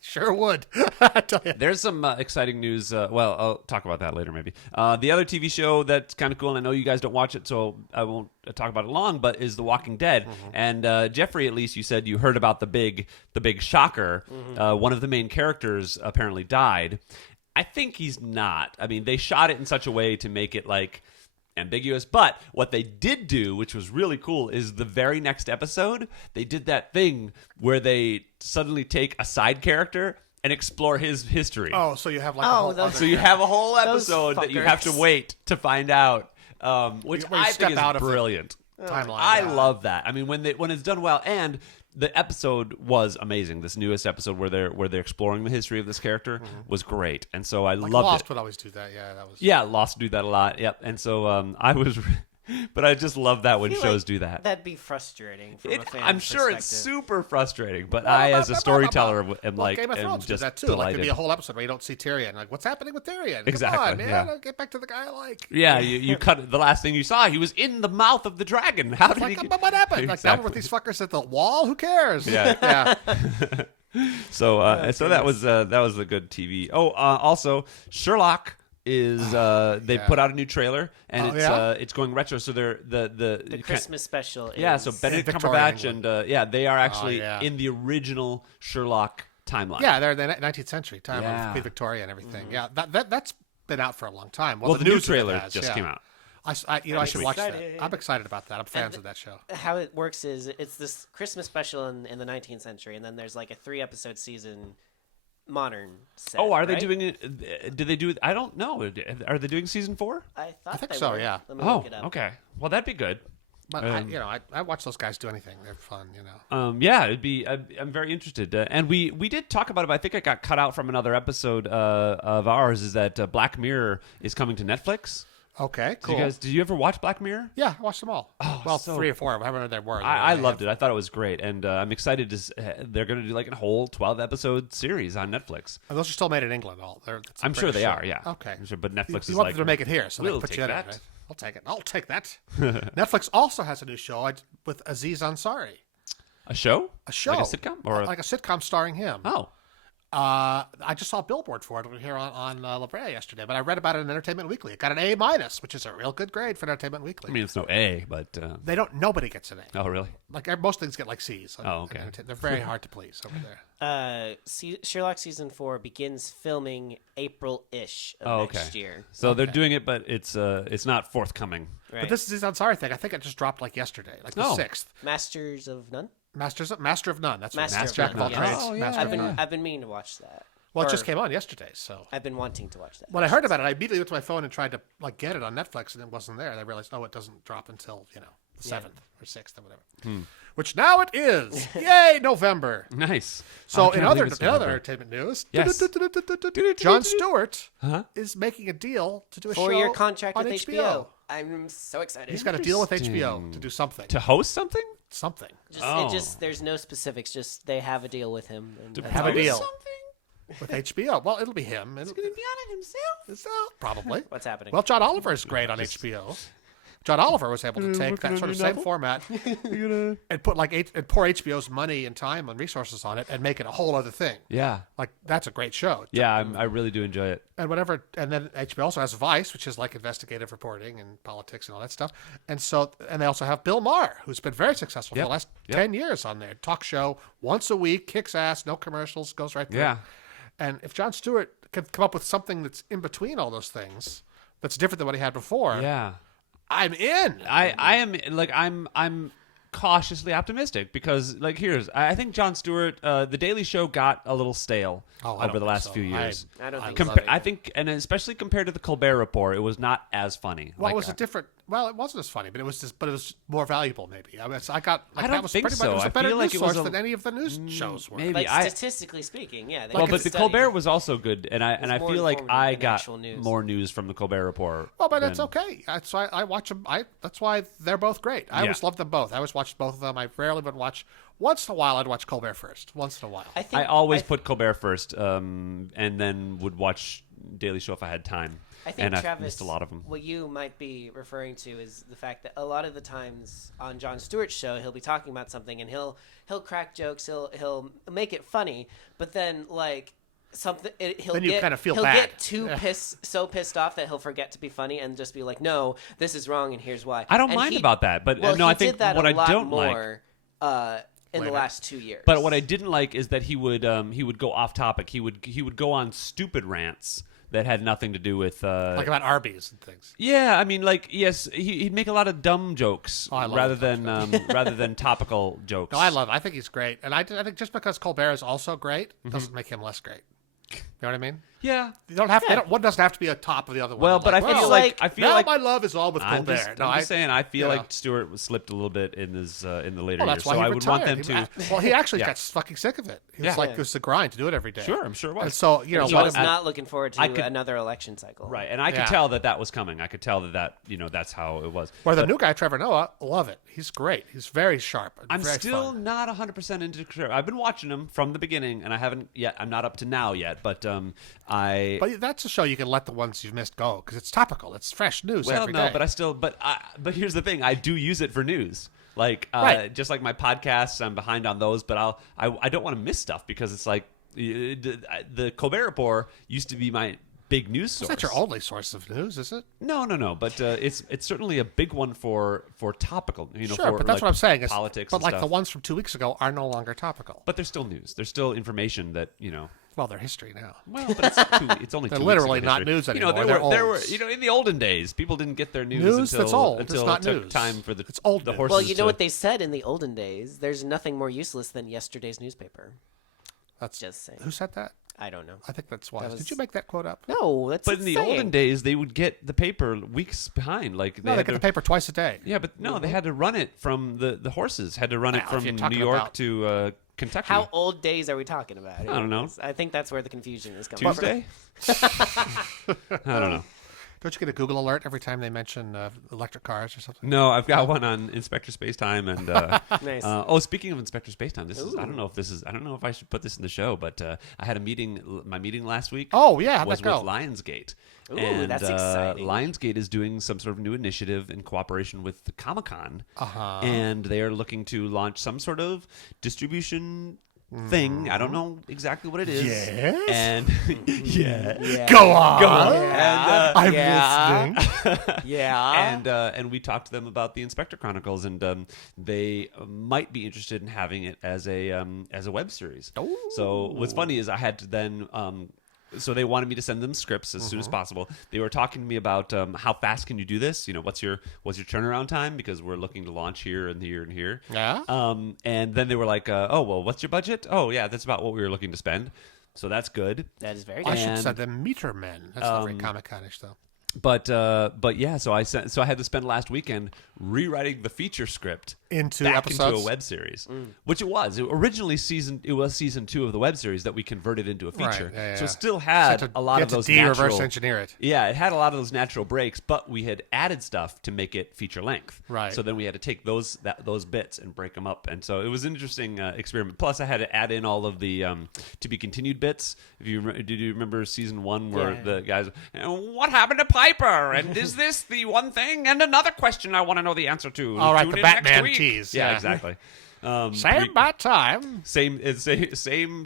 Sure would. I tell you. There's some exciting news. Well, I'll talk about that later, maybe. The other TV show that's kind of cool, and I know you guys don't watch it, so I won't talk about it long, but is The Walking Dead. And Jeffrey, at least you said you heard about the big shocker. One of the main characters apparently died. I think he's not. I mean, they shot it in such a way to make it like ambiguous, but what they did do, which was really cool, is the very next episode they did that thing where they suddenly take a side character and explore his history. Oh, so you have like a Oh, whole those- other- So you have a whole Those episode that you have to fuckers. wait to find out, which Where you I step think out is of the brilliant. timeline. I Yeah. love that. I mean, when it's done well, and the episode was amazing. This newest episode where they're exploring the history of this character was great, and so I loved Lost it. would always do that. Yeah, that was. Yeah, Lost do that a lot. Yep, and so I was. But I just love that when feel shows like do that. That'd be frustrating from a fan I'm sure it's perspective. super frustrating, but I, as a storyteller, am like, Game of am Thrones did just that too. delighted. Like, there'd be a whole episode where you don't see Tyrion. Like, what's happening with Tyrion? Exactly, Come on, man. yeah. Get back to the guy I like. Yeah, you cut the last thing you saw. He was in the mouth of the dragon. How did Like, he? but what happened? Like, now with these fuckers at the wall? Who cares? Yeah. Yeah. So that was a good TV. Oh, also Sherlock is they put out a new trailer and it's going retro. So they're The Christmas special. yeah. So Benedict Victorian Cumberbatch and they are actually yeah. in the original Sherlock timeline. Yeah, they're in the 19th century time Yeah. of Queen Victoria and everything. Yeah, that's been out for a long time. Well, the new news of it trailer has, just yeah. came out. I should watch that. excited. I'm excited about that. I'm fans of that show. How it works is it's this Christmas special in the 19th century, and then there's like a 3-episode season modern set. Oh, are they right? doing it? Did they do it? I don't know. Are they doing season 4? I thought think they so, were. yeah. Let me Oh, look it up. okay. Well, that'd be good. But I watch those guys do anything. They're fun, you know. Yeah, it'd be. I'm very interested, and we did talk about it. But I think it got cut out from another episode of ours. Is that Black Mirror is coming to Netflix? Okay, cool. Did you ever watch Black Mirror? Yeah, I watched them all. Oh, well, so- 3 or 4. However there were. I loved it. I thought it was great, and I'm excited to. They're going to do like a whole 12-episode series on Netflix. And those are still made in England. It's a I'm sure British they show. are. Yeah. Okay. I'm sure, but Netflix You is want like them to make it here, so they we'll can put take you in that. it. Right? I'll take it. I'll take that. Netflix also has a new show with Aziz Ansari. A show? A show. Like a sitcom? Or like a sitcom starring him. Oh. I just saw a billboard for it over here on La Brea yesterday, but I read about it in Entertainment Weekly. It got an A-, which is a real good grade for Entertainment Weekly. I mean, it's no A, but they don't. Nobody gets an A. oh, really? Like most things get like C's. Oh, okay. They're very hard to please over there. Sherlock season 4 begins filming April-ish of Oh, okay. next year. So they're doing it, but it's not forthcoming. Right. But this is the Ansari thing. I think it just dropped like yesterday, like the Oh. 6th. Masters of None. Master of None. That's Master right. of Jack of all None, trades. yes. Oh, yeah, Master of None. I've been meaning to watch that. Well, it Or just came on yesterday, so. I've been wanting to watch that. When I heard about it, I immediately went to my phone and tried to get it on Netflix, and it wasn't there. And I realized, it doesn't drop until the 7th or 6th or whatever. Which now it is. Yay, November. Nice. So I in can't other believe it's November. entertainment news, Yes. John Stewart Huh? is making a deal to do a 4-year show contract on with HBO. I'm so excited. He's got a deal with HBO to do something. To host something? Something. There's no specifics. Just they have a deal with him. And that's have a all. deal with HBO. Well, it'll be him. It'll Be on it himself. probably. What's happening? Well, John Oliver is great on HBO. John Oliver was able to take that sort of same format and put and pour HBO's money and time and resources on it and make it a whole other thing. Yeah. Like that's a great show. Yeah, I really do enjoy it. And whatever, and then HBO also has Vice, which is like investigative reporting and politics and all that stuff. And they also have Bill Maher, who's been very successful for the last 10 years on there. Talk show once a week, kicks ass, no commercials, goes right through. Yeah. And if Jon Stewart could come up with something that's in between all those things, that's different than what he had before, Yeah. I'm in. I am like I'm cautiously optimistic because I think Jon Stewart, The Daily Show got a little stale I don't over the think last so. few years. I don't think love so. it. I think, and especially compared to the Colbert Report, it was not as funny. Well, it was a different. Well, it wasn't as funny, but it was more valuable. Maybe I got. Like, I don't that was think pretty so. much, it was I a better feel like news it was source a- than any of the news shows were. maybe. Like I- statistically speaking, yeah. Well, they but the studied Colbert it. was also good, and I more feel like informative I than got actual news. more news from the Colbert Report. Well, but that's than- okay. That's why I watch them. That's why they're both great. I always loved them both. I always watched both of them. I rarely would watch. Once in a while, I'd watch Colbert first. Once in a while. I always put Colbert first, and then would watch Daily Show if I had time. I think and Travis, I missed a lot of them. What you might be referring to is the fact that a lot of the times on Jon Stewart's show, he'll be talking about something and he'll crack jokes, he'll make it funny, but then Then you kind of feel he'll bad. get so pissed off that he'll forget to be funny and just be like, "No, this is wrong, and here's why." I don't And mind about that, but well, no, he I think did that what a I lot don't like. more in the last 2 years. But what I didn't like is that he would go off topic. He would go on stupid rants that had nothing to do with like about Arby's and things. yeah. I mean, like yes, he'd make a lot of dumb jokes I love rather dumb than rather than topical jokes. No, I love it. I think he's great, and I think just because Colbert is also great doesn't make him less great. know what I mean? Yeah. You don't have. One doesn't have to be a top of the other one. Well, but I feel like now my love is all with I'm Colbert. just saying I feel like Stewart was slipped a little bit in his in the later Well, that's years, why so he I would want them retired. to. Well, he actually got fucking sick of it. He was Yeah. it was the grind to do it every day. Sure, I'm sure it was. And so He what was not looking forward to another election cycle. Right, and I could tell that was coming. I could tell that that's how it was. Where the new guy, Trevor Noah, love it. He's great. He's very sharp. I'm very still fun. not 100% into Trevor. I've been watching him from the beginning, and I haven't yet. I'm not up to now yet, but But that's a show you can let the ones you've missed go because it's topical. It's fresh news every day. But here's the thing: I do use it for news. Like just like my podcasts, I'm behind on those, but I don't want to miss stuff because it's like the Colbert Report used to be my big news source. It's not your only source of news, is it? No. But it's certainly a big one for topical. Sure, for, but that's what I'm saying. Politics, but and like stuff. the ones from 2 weeks ago are no longer topical. But they're still news. They're still information that Well, they're history now. Well, but it's only they're 2 literally weeks not history. news anymore. There were in the olden days, people didn't get their news that's old. until it's not it took news. time for the it's old the news. horses. Well, you know what they said in the olden days? There's nothing more useless than yesterday's newspaper. That's just saying. Who said that? I don't know. I think that's wise. Did you make that quote up? No, that's But in the olden days, they would get the paper weeks behind. Like they get the paper twice a day. Yeah, but no, they had to run it from the horses had to run it from New York to Kentucky. How old days are we talking about? I don't know. I think that's where the confusion is coming Tuesday? I don't know. Don't you get a Google alert every time they mention electric cars or something? No, I've got one on Inspector Spacetime and Nice. Speaking of Inspector Spacetime, I don't know if I should put this in the show, but I had my meeting last week. Oh yeah, how'd was that go? with Lionsgate. Ooh, and that's exciting. Lionsgate is doing some sort of new initiative in cooperation with the Comic-Con, Uh-huh. and they are looking to launch some sort of distribution thing. I don't know exactly what it is. Yes? And yeah. Go on. Yeah. I'm Yeah. listening. Yeah. And we talked to them about the Inspector Chronicles, and they might be interested in having it as a web series. Ooh. So what's funny is I had to then. So they wanted me to send them scripts as soon as possible. They were talking to me about how fast can you do this? What's your turnaround time? Because we're looking to launch here and here and here. Yeah. And then they were like, oh, well, what's your budget? Oh, yeah, that's about what we were looking to spend. So that's good. That is very I good. should send them Meter Men. That's not very Comic-Con-ish though. But yeah, so I had to spend last weekend rewriting the feature script Into back episodes? into a web series, which it was. Originally season 2 of the web series that we converted into a feature. Right, yeah. So it still had a lot of those natural reverse engineer it. Yeah, it had a lot of those natural breaks, but we had added stuff to make it feature length. Right. So then we had to take those bits and break them up, and so it was an interesting experiment. Plus, I had to add in all of the to be continued bits. Did you remember season 1 where the guys, what happened to Piper? And is this the one thing? And another question I want to know the answer to. All right, Tune the in next Batman week. tease. Yeah, Yeah. exactly. Same bad time. Same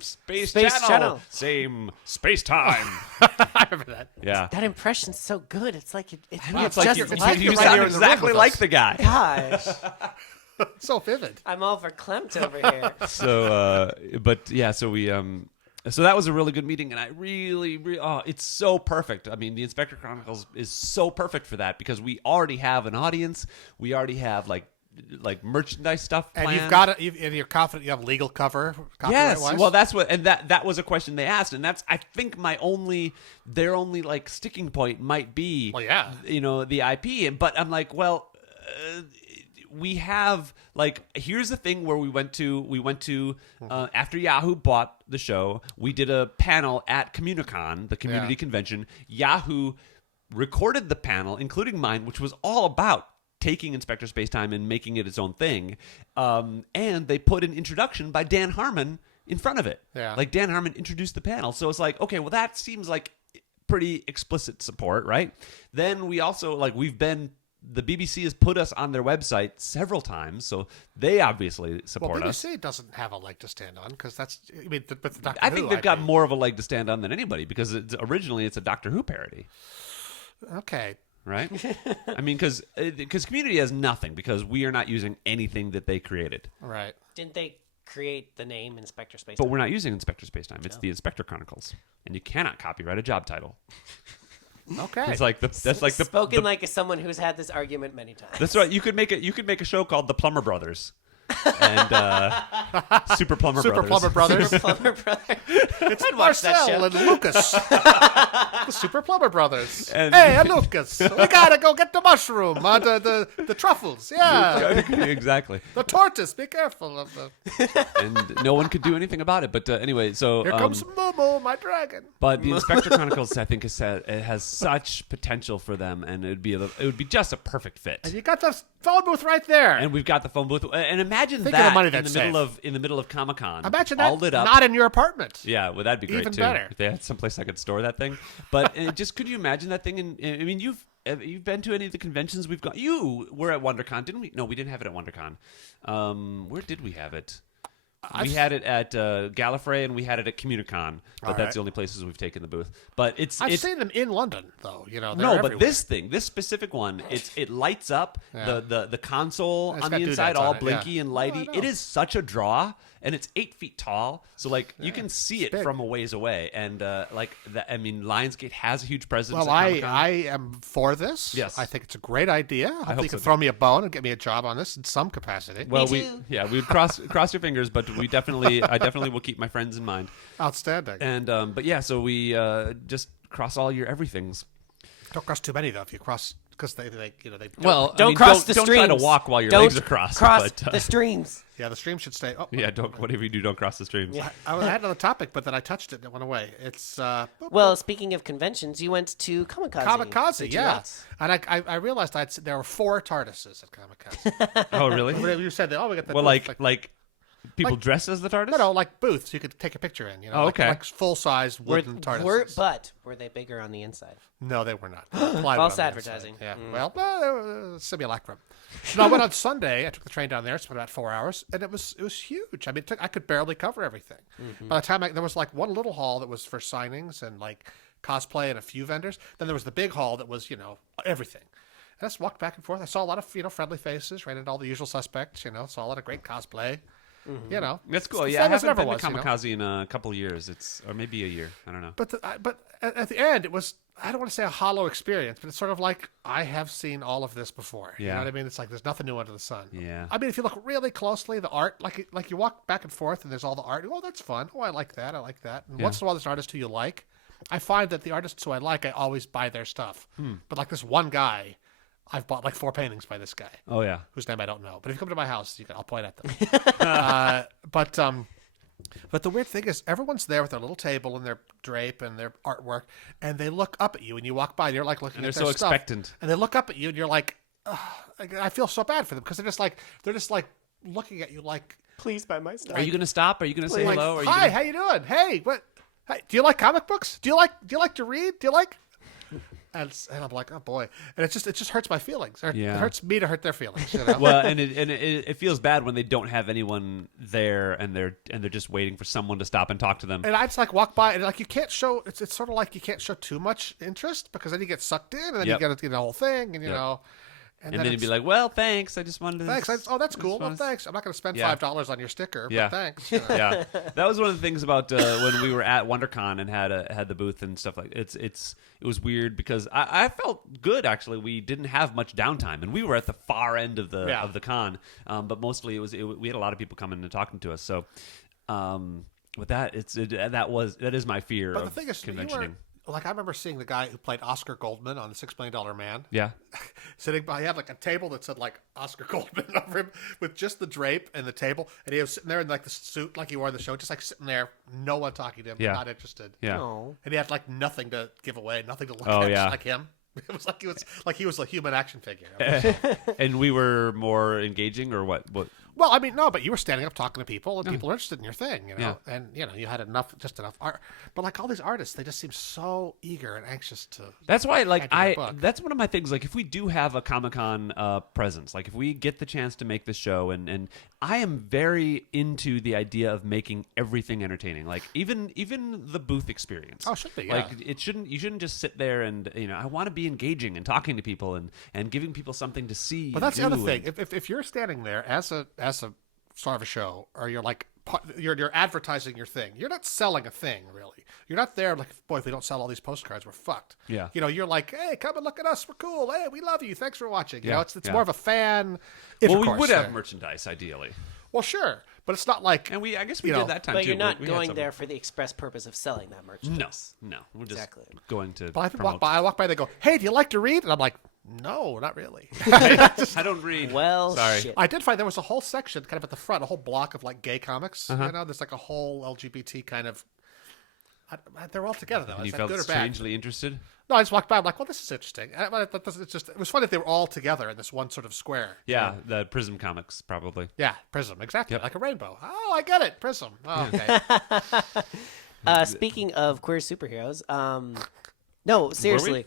space Space channel. Same space time. I remember that. Yeah. That impression's so good. It's like It's just like you like you're sound right in the room exactly with like us. the guy. gosh. So vivid. I'm all verklempt over here. So, but yeah, so we, so that was a really good meeting, and I really, it's so perfect. I mean, the Inspector Chronicles is so perfect for that because we already have an audience. We already have like merchandise stuff planned. And you're confident you have legal cover. Yes, copyright-wise? well, that's what, and that was a question they asked, and that's I think their only like sticking point might be, Well, yeah. The IP, but I'm like, well. We have here's the thing where we went to after Yahoo bought the show, we did a panel at Communicon, the community convention. Yahoo recorded the panel, including mine, which was all about taking Inspector Spacetime and making it its own thing. And they put an introduction by Dan Harmon in front of it. Yeah. Like Dan Harmon introduced the panel. So it's like, okay, well that seems like pretty explicit support, right? Then we also the BBC has put us on their website several times, so they obviously support us. BBC doesn't have a leg to stand on because that's. I mean, but the Doctor I Who think they've got IP. more of a leg to stand on than anybody because originally it's a Doctor Who parody, Okay. right? I mean, because Community has nothing because we are not using anything that they created. Right. Didn't they create the name Inspector Space? But we're not using Inspector Spacetime. It's the Inspector Chronicles, and you cannot copyright a job title. Okay. It's like spoken like someone who's had this argument many times. That's right. You could make a show called The Plumber Brothers. and Super Plumber Super Brothers. Plumber Brothers. Plumber Brother. It's watch that show. Marcel and Lucas. The Super Plumber Brothers. And- Hey, Lucas, we gotta go get the mushroom, the truffles, yeah. Exactly. The tortoise, be careful of the... And no one could do anything about it. But anyway, so Here comes Momo, my dragon. but the Inspector Chronicles, I think, it has such potential for them, and it would be just a perfect fit. And you got the phone booth right there. And we've got the phone booth. And imagine Think of the that money in that's the middle of Comic-Con. Imagine all that lit up. not in your apartment. Yeah, well, that'd be great Even too. better. If they had someplace I could store that thing. But just could you imagine that thing? I mean, you've been to any of the conventions we've gone. You were at WonderCon, didn't we? No, we didn't have it at WonderCon. Where did we have it? We had it at Gallifrey, and we had it at Communicon, but that's the only places we've taken the booth. But I've seen them in London, though. You know, they're no, everywhere. but this specific one, it lights up the console It's on got the inside, doodads on all it, blinky yeah. and lighty. Oh, I know. It is such a draw, and it's 8 feet tall, so like you can see it big. from a ways away. And Lionsgate has a huge presence. Well, at I Comic-Con. am for this. Yes. I think it's a great idea. I hope hope you can so, throw me a bone and get me a job on this in some capacity. Well, Me too. we'd cross your fingers, but I definitely will keep my friends in mind. Outstanding. And but yeah, so we just cross all your everythings. Don't cross too many, though. If you cross, because they Well, Don't cross the don't streams. try to walk while your Don't legs are crossed. Cross but, the streams. yeah, the stream should stay. Oh, yeah, whatever you do, don't cross the streams. Yeah. I had another topic, but then I touched it and it went away. It's Well, speaking of conventions, you went to Comikaze. Comikaze, with yeah. us. And I realized there were 4 TARDISes at Comikaze. Oh, really? You said that. Oh, we got the Well, booth, like people dressed as the TARDIS? no, like booths you could take a picture in. You know, Oh, like, okay. like full size wooden TARDISes. But were they bigger on the inside? No, they were not. Plywood on False the advertising. inside. Yeah. Well, they were simulacrum. So I went on Sunday. I took the train down there. Spent about 4 hours, and it was huge. I mean, I could barely cover everything. By the time there was like one little hall that was for signings and like cosplay and a few vendors. Then there was the big hall that was everything. And I just walked back and forth. I saw a lot of friendly faces. Ran into all the usual suspects. Saw a lot of great cosplay. That's cool. It's the Yeah, I same as it haven't ever been to was, Comikaze in a couple of years. Or maybe a year. I don't know. But at the end, it was, I don't want to say a hollow experience, but it's sort of like, I have seen all of this before. You know Yeah. what I mean? It's like there's nothing new under the sun. Yeah. I mean, if you look really closely, the art, like you walk back and forth and there's all the art. Oh, that's fun. Oh, I like that. I like that. And once in a while, there's an artist who you like. I find that the artists who I like, I always buy their stuff. But like this one guy, I've bought like 4 paintings by this guy. Oh, yeah. Whose name I don't know. But if you come to my house, I'll point at them. But the weird thing is, everyone's there with their little table and their drape and their artwork, and they look up at you, and you walk by, and you're like looking And at they're their so stuff. expectant. And they look up at you, and you're like, ugh, I feel so bad for them because they're just like looking at you like, Please buy my stuff. Are you going to stop? Are you going to say like, hello? Are you hi, gonna... how you doing? Hey, what? Hey, do you like comic books? Do you like to read? Do you like? And I'm like, oh boy, and it just hurts my feelings. It hurts me to hurt their feelings. Well, and it feels bad when they don't have anyone there, and they're just waiting for someone to stop and talk to them. And I just like walk by, and like you can't show. It's sort of like you can't show too much interest because then you get sucked in, and then you get the whole thing, and you know. And then you'd be like, well, thanks. I just wanted to... Thanks. That's cool. Well, wanted- thanks. I'm not going to spend Yeah. $5 on your sticker, Yeah. but thanks. Yeah, that was one of the things about when we were at WonderCon and had the booth and stuff like it was weird because I felt good actually. We didn't have much downtime and we were at the far end of the con, but mostly we had a lot of people coming and talking to us. So, with that, that is my fear But of the thing is, conventioning. like I remember seeing the guy who played Oscar Goldman on The $6 Million Man. Yeah. Sitting by, he had like a table that said like Oscar Goldman over him with just the drape and the table, and he was sitting there in like the suit like he wore in the show, just like sitting there, no one talking to him, Yeah. not interested. Yeah. Oh. And he had like nothing to give away, nothing to look Oh, at, yeah. just like him. It was like he was a human action figure. And we were more engaging, or what? Well, I mean, no, but you were standing up talking to people, and people are interested in your thing, Yeah. and you had just enough art. But like all these artists, they just seem so eager and anxious to. That's why, like, Add to the book. that's one of my things. Like, if we do have a Comic-Con presence, like if we get the chance to make this show, and I am very into the idea of making everything entertaining. Like, even the booth experience. Oh, it should be, yeah. Like, you shouldn't just sit there and I want to be engaging and talking to people and giving people something to see. But that's the and other do thing. If you're standing there as a star of a show, or you're like you're advertising your thing, you're not selling a thing really. You're not there like, boy, if we don't sell all these postcards, we're fucked. Yeah. You're like, hey, come and look at us, we're cool. Hey, we love you. Thanks for watching. Yeah, It's yeah. more of a fan. Well, we intercourse would have thing. merchandise ideally. Well, sure, but it's not like And I guess we you did know, that time But too. you're not We had going some- there for the express purpose of selling that merchandise. No, we're just Exactly. going to. But I promote. walk by, they go, "Hey, do you like to read?" And I'm like, "No, not really." I don't read. Well, Sorry. shit. I did find there was a whole section kind of at the front, a whole block of like gay comics. Uh-huh. You know, there's like a whole LGBT kind of. They're all together though. And you Is that felt good or bad? strangely interested. No, I just walked by. I'm like, well, this is interesting. It was funny if they were all together in this one sort of square. Yeah, the Prism comics probably. Yeah, prism, exactly, Yep. like a rainbow. Oh, I get it, prism. Oh, okay. Speaking of queer superheroes, no, seriously.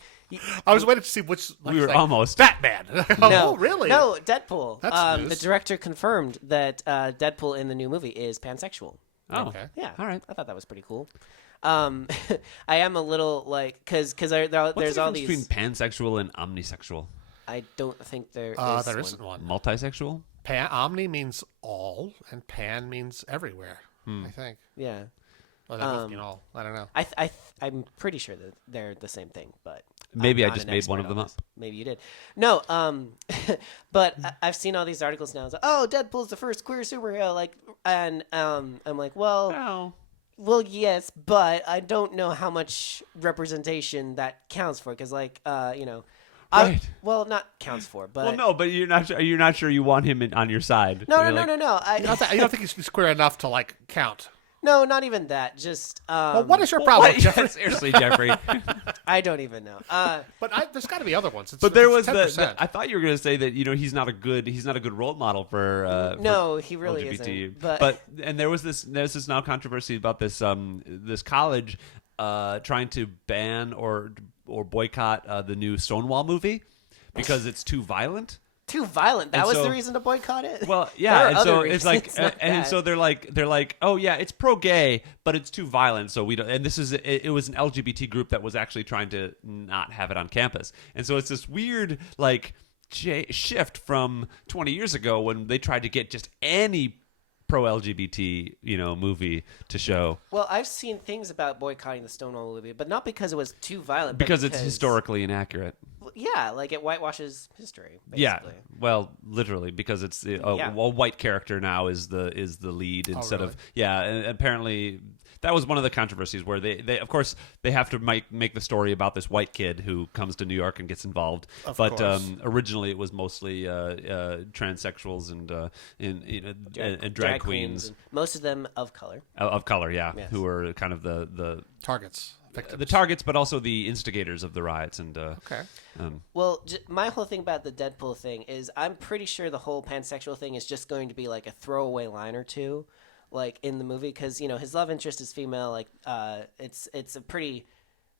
I was waiting to see which. Like, We were like, almost. Batman. No, Oh, really? No, Deadpool. That's the news. director confirmed that Deadpool in the new movie is pansexual. Oh, Okay. Yeah, All right. I thought that was pretty cool. I am a little like because What's there's the all difference these. between pansexual and omnisexual? I don't think there There is isn't one. Multisexual? Omni means all, and pan means everywhere. I think. Yeah, Well, they both mean all. I don't know. I'm pretty sure that they're the same thing, but Maybe I'm I not just an made one expert of them on up. this. Maybe you did. No, but I've seen all these articles now. It's like, oh, Deadpool's the first queer superhero, like, and I'm like, well, Oh. well, yes, but I don't know how much representation that counts for, because, like, you know, Right. well, not counts for, but Well, no, but you're not sure you want him on your side. no, You're no, like, no, no, no. You don't think he's queer enough to like count? No, not even that. Just Well, what is your Well, problem, what? Jeffrey? Yeah, seriously, Jeffrey. I don't even know. But there's got to be other ones. But there was it's the 10%. I thought you were going to say that he's not a good role model for No, for he really LGBT. isn't, but- and there's this now controversy about this this college trying to ban or boycott the new Stonewall movie because it's too violent. Too violent. That And was so- the reason to boycott it. Well, There yeah, are and so other it's like, reasons, not and that. so they're like, oh yeah, it's pro-gay, but it's too violent, so we don't. And this is it was an LGBT group that was actually trying to not have it on campus, and so it's this weird like shift from 20 years ago when they tried to get just any pro-LGBT movie to show Well, I've seen things about boycotting the Stonewall movie, but not because it was too violent. But because it's historically inaccurate. Yeah, like it whitewashes history. Yeah, Basically. well, literally because it's Yeah. a white character now is the lead instead of and apparently that was one of the controversies where they of course they have to make the story about this white kid who comes to New York and gets involved, but course. originally it was mostly transsexuals and drag queens and most of them of color. of color, Yes. who were kind of the targets, victims. the targets, but also the instigators of the riots and Okay. Well, my whole thing about the Deadpool thing is I'm pretty sure the whole pansexual thing is just going to be like a throwaway line or two, like in the movie, because his love interest is female. Like, it's a pretty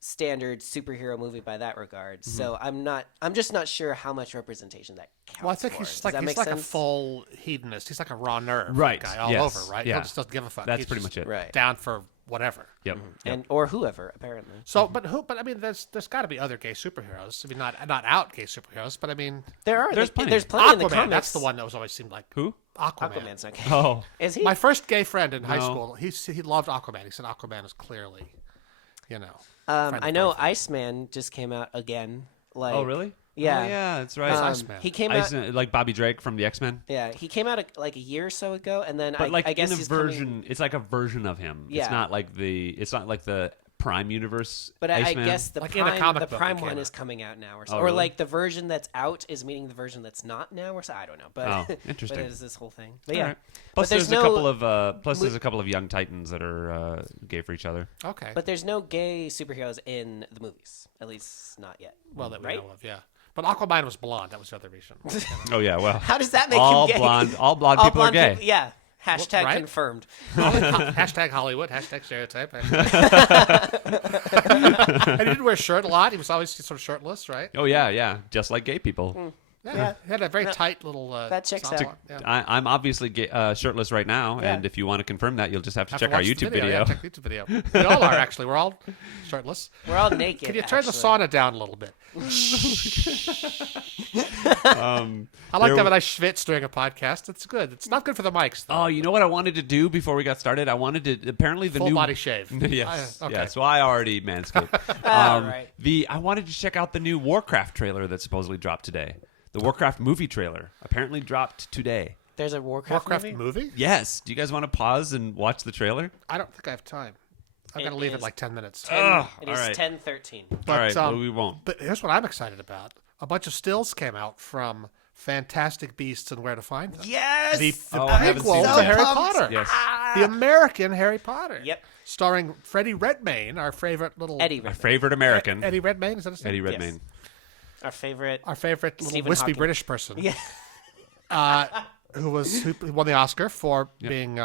standard superhero movie by that regard. So I'm just not sure how much representation that counts. Well, I think for. he's Does just like that he's make like a sense? full hedonist. He's like a raw nerve Right, guy all yes, over, right? yeah. He just doesn't give a fuck. that's He's pretty just much it. Right. Down for whatever. Yep. And or whoever apparently. So, but I mean, there's got to be other gay superheroes. I mean, not out gay superheroes, but I mean, There's plenty. There's plenty in the Aquaman. comics. That's the one that was always seemed like Who? Aquaman. Aquaman's not gay. Oh. Is he? My first gay friend in high No. school, he loved Aquaman. He said Aquaman is clearly, friend I of know birth. Iceman just came out again. Like, Oh, really? Yeah. Oh, yeah, that's right. Iceman? He came out. Like Bobby Drake from the X-Men. Yeah, he came out like a year or so ago, and then But like I guess in a he's version, coming, it's like a version of him. Yeah. It's not like the Prime Universe. but I Iceman. guess the Like in a prime, comic the book prime it one came is out. coming out now, or Oh, or really? like the version that's out is meeting the version that's not now, or so I don't know. But Oh, interesting. but it is this whole thing. But All yeah, right. but Plus, there's there's no a couple of there's a couple of young titans that are gay for each other. Okay. but there's no gay superheroes in the movies, at least not yet. well, that we right? know of, yeah. But Aquaman was blonde. That was the other reason. Oh yeah, well, How does that make all him gay? all blonde All people blonde are gay. people- yeah. Hashtag right? confirmed. Hashtag Hollywood. Hashtag stereotype. and he didn't wear a shirt a lot. He was always sort of shirtless, right? Oh yeah, just like gay people. Yeah. He had a very tight little. that checks sock out. on. Yeah. I'm obviously shirtless right now, Yeah. and if you want to confirm that, you'll just have to Have check to our watch the YouTube video. Yeah, check the YouTube video. We all are actually. We're all shirtless. We're all naked. Can you turn the actually. sauna down a little bit? Um, I like there to have w- a nice schwitz during a podcast. It's good. It's not good for the mics, though. Oh, you know what I wanted to do before we got started? I wanted to apparently the Full new body shave. yes, Okay. yeah. So I already manscaped. Right. I wanted to check out the new Warcraft trailer that supposedly dropped today. The Warcraft movie trailer apparently dropped today. There's a Warcraft movie? Yes. Do you guys want to pause and watch the trailer? I don't think I have time. I'm going to leave it like 10 minutes. It is all right. 10:13. But, All right, well, we won't. But here's what I'm excited about. A bunch of stills came out from Fantastic Beasts and Where to Find Them. Yes. The I haven't seen prequel it to yet. Harry Potter. Yes. The American Harry Potter. Yep. Starring Freddie Redmayne, our favorite little... Eddie My Redmayne. favorite American. Eddie Redmayne, is that his name? Eddie Redmayne. Our favorite. Our favorite little Stephen wispy Hawking. British person. Yeah. Who won the Oscar for being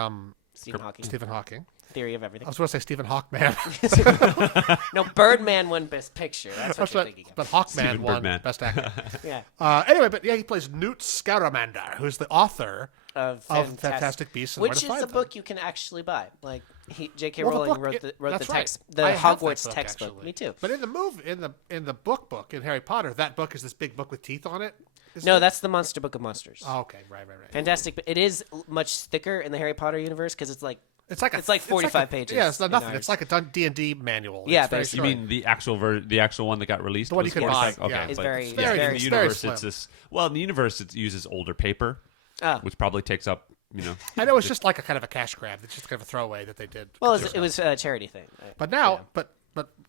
Stephen Hawking. Stephen Hawking. Theory of everything. I was going to say Stephen Hawkman. No, Birdman won Best Picture. That's what you're thinking of. But Hawkman Stephen won Birdman. Best Actor. Yeah. Anyway, but yeah, he plays Newt Scamander, who's the author Of Fantastic Beasts and Where Which to is Find a Them. book you can actually buy. Like J.K. Well, the Rowling book- wrote the that's text, right. the I have that Hogwarts book, textbook. actually. Me too. But in the movie, in the book in Harry Potter, that book is this big book with teeth on it. Isn't No, it? that's the Monster Book of Monsters. Oh, okay, right. Fantastic, but it is much thicker in the Harry Potter universe because it's like It's like 45 pages. Yeah, it's not in nothing. ours. It's like a D&D manual. Yeah, It's very basically. You short. mean the actual one that got released? The one was you can buy, 45? Okay, yeah. It's but very- in it's very- the it's very universe, slim. it's this. Well, in the universe, it uses older paper, which probably takes up. I know it's just like a kind of a cash grab. It's just kind of a throwaway that they did. Well, it was a charity thing. But now, but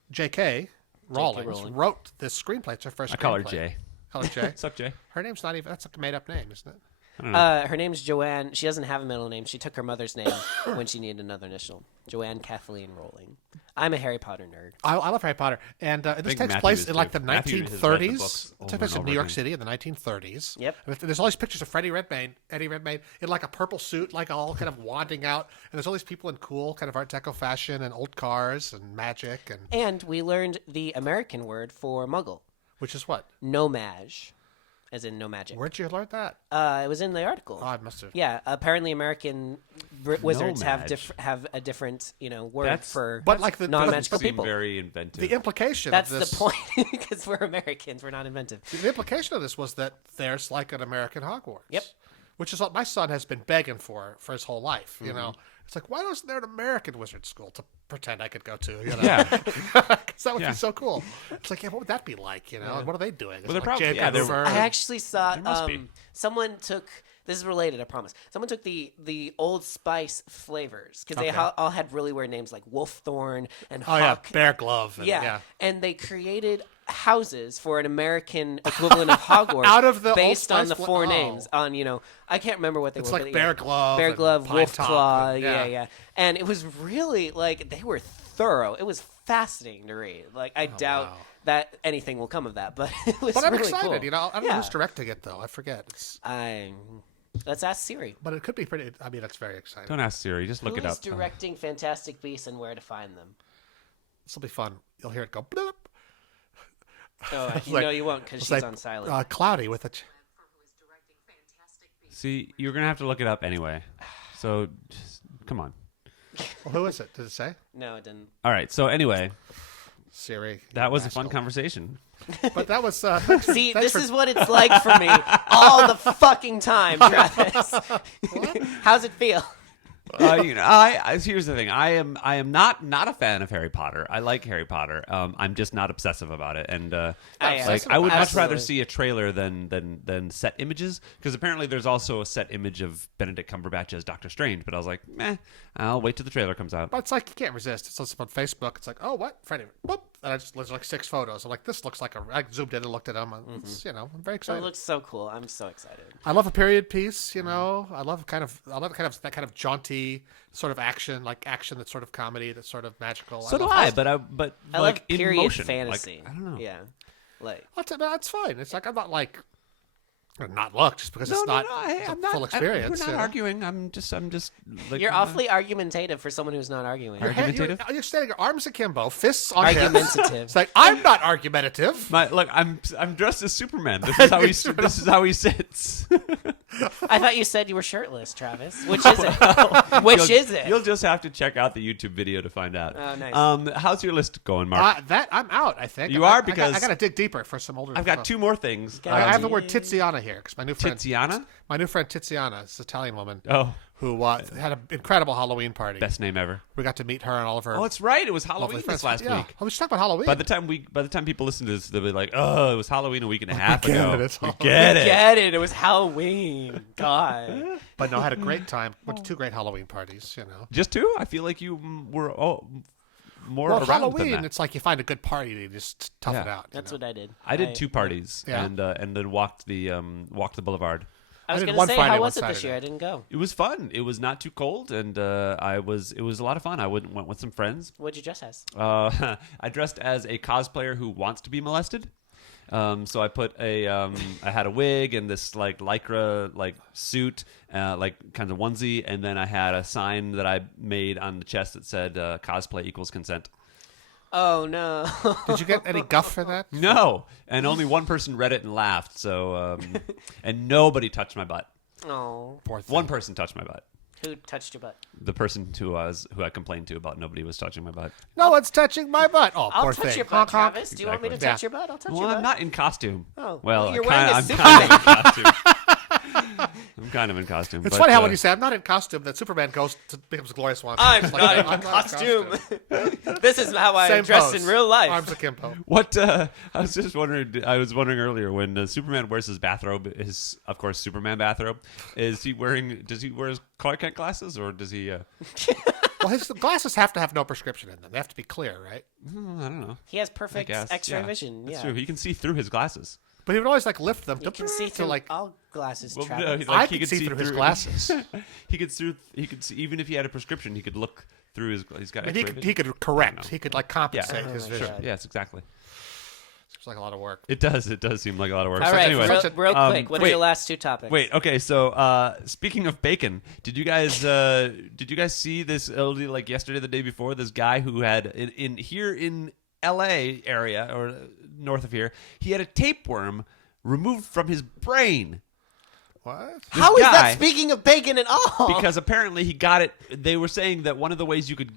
J.K. Rowling Rowling. wrote this screenplay. It's her first. I call her screenplay. Jay. Call her Jay. What's up, Jay? Her name's not even. That's a made up name, isn't it? Her name's Joanne. She doesn't have a middle name. She took her mother's name when she needed another initial. Joanne Kathleen Rowling. I'm a Harry Potter nerd. I love Harry Potter, and this think takes Matthew place is in like too. the Matthew has read the 1930s. books It over takes place and in New over York again. City in the 1930s. Yep. And there's all these pictures of Eddie Redmayne, in like a purple suit, like all kind of wanding out, and there's all these people in cool kind of Art Deco fashion and old cars and magic, and And we learned the American word for muggle, which is what? no mage, as in no magic. Where'd you learn that? It was in the article. Oh, I must have. Yeah, apparently American wizards have mage. have a different word That's- for But like the non-magical Seem people. very inventive. the implication That's of this, the point because we're Americans, we're not inventive. The implication of this was that there's like an American Hogwarts. Yep. Which is what my son has been begging for his whole life. You Mm-hmm. know, it's like, why wasn't there an American wizard school to pretend I could go to? You know? Yeah. 'Cause that would Yeah. be so cool. It's like, yeah, what would that be like? You know, and what are they doing? Is Well, it they're like probably- J. yeah, they're- Edgar I and- actually saw must be. someone took. This is related, I promise. Someone took the Old Spice flavors because they Okay. all had really weird names like Wolfthorn and Oh yeah, Hawk. Bear Glove. And, Yeah. And they created houses for an American equivalent of Hogwarts Out of the Old based on Spice the fla- four oh. names on I can't remember what they It's were. like but Bear Glove Bear and Glove, Pine Wolf Top Claw, and- yeah. And it was really like they were thorough. It was fascinating to read. Like I doubt wow. that anything will come of that, but it was But I'm really excited. cool. You know, I don't know Yeah. who's directing it though. I forget. Let's ask Siri. But it could be pretty. I mean, it's very exciting. Don't ask Siri. Just look Who it up. is directing Fantastic Beasts and Where to Find Them? This will be fun. You'll hear it go. Bloop. Oh, It's you like- know you won't because it's she's like, on silent. Cloudy with it. See, you're gonna have to look it up anyway. So, just, come on. Well, who is it? Did it say? No, it didn't. All right. So anyway, Siri. that was a fun conversation. But that was. See, thanks this for- is what it's like for me all the fucking time, Travis. How's it feel? Here's the thing. I am not a fan of Harry Potter. I like Harry Potter. I'm just not obsessive about it. And I am. I would much rather Absolutely. see a trailer than set images, because apparently there's also a set image of Benedict Cumberbatch as Doctor Strange. But I was like, I'll wait till the trailer comes out. But it's like you can't resist. It's on Facebook. It's like, oh, what? Freddie. Whoop. And there's like 6 photos. I'm like, this looks like I zoomed in and looked at them. It's, I'm very It excited. looks so cool. I'm so excited. I love a period piece. You know, I love that kind of jaunty sort of action, like action that's sort of comedy, that's sort of magical. So do love I. that. But I like love period in motion, fantasy. Like, I don't know. Yeah, like That's fine. It's like I'm not like not look just because it's not the full experience. We're not arguing. I'm just like you're awfully argumentative for someone who's not arguing. Argumentative? You're standing arms akimbo, fists on hips. Argumentative. It's like I'm not argumentative. Look, I'm dressed as Superman. This is how he this is how he sits. I thought you said you were shirtless, Travis. Which is it? Which is it? You'll just have to check out the YouTube video to find out. Oh, nice. How's your list going, Mark? That I'm out. I think You are, because I got to dig deeper for some older. I've got 2 more things. I have the word Tiziana here because my new friend Tiziana. My new friend Tiziana is this Italian woman Oh, who had an incredible Halloween party. Best name ever. We got to meet her and all of her. Oh, it's right. It was lovely Halloween friends. this last Yeah. week. Oh, we should talk about Halloween. By the time people listen to this, they'll be like, "Oh, it was Halloween a week and a half get ago." it, it's We Halloween. get it. Get it? It was Halloween. God. But no, I had a great time. Went to 2 great Halloween parties. Just 2? I feel like you were more Well, around Halloween, than that. it's like you find a good party to just tough it out. That's what I did. I did 2 parties Yeah. and then walked the boulevard. I was did going to one say, Friday, how one was it this Saturday. year? I didn't go. It was fun. It was not too cold, and it was a lot of fun. I went with some friends. What'd you dress as? I dressed as a cosplayer who wants to be molested. So I put I had a wig and this like lycra like suit, like kind of onesie, and then I had a sign that I made on the chest that said "cosplay equals consent." Oh, no. Did you get any guff for that? No, and only one person read it and laughed. So and nobody touched my butt. Oh. Poor thing. One person touched my butt. Who touched your butt? The person who I complained to about nobody was touching my butt. No one's touching my butt. Oh, I'll poor touch thing. your butt, Honk, honk. Travis. Do you want me to Exactly. touch your butt? I'll touch Well, your butt. I'm not in costume. Oh, well, well, you're I'm wearing a kind of in costume. I'm kind of in costume. It's but, funny how when you say I'm not in costume, that Superman becomes Glorious Swanson. I'm It's like, not in I'm costume. This is how I Same am dressed pose. in real life. Arms akimbo. What I was just wondering. I was wondering earlier when Superman wears his bathrobe, his of course Superman bathrobe. Does he wear his Clark Kent glasses or does he? Well, his glasses have to have no prescription in them. They have to be clear, right? I don't know. He has I perfect guess. X-ray Yeah, vision. That's Yeah. true. He can see through his glasses. But he would always like lift them You can see to through like. all glasses, Well, Travis. no, he's I he could see through his glasses. He could see. Even if he had a prescription, he could look through his. He's got. And he X-ray could, vision. he could correct. He could like Yeah. compensate his my vision. God. Yes, exactly. Seems like a lot of work. It does. It does seem like a lot of work. all So right, anyway, real quick. What are wait. your last 2 topics? Wait, okay, so speaking of bacon, did you guys see this like yesterday, the day before, this guy who had in LA area or north of here, he had a tapeworm removed from his brain What? How is guy- that speaking of bacon at all? because apparently he got it. They were saying that one of the ways you could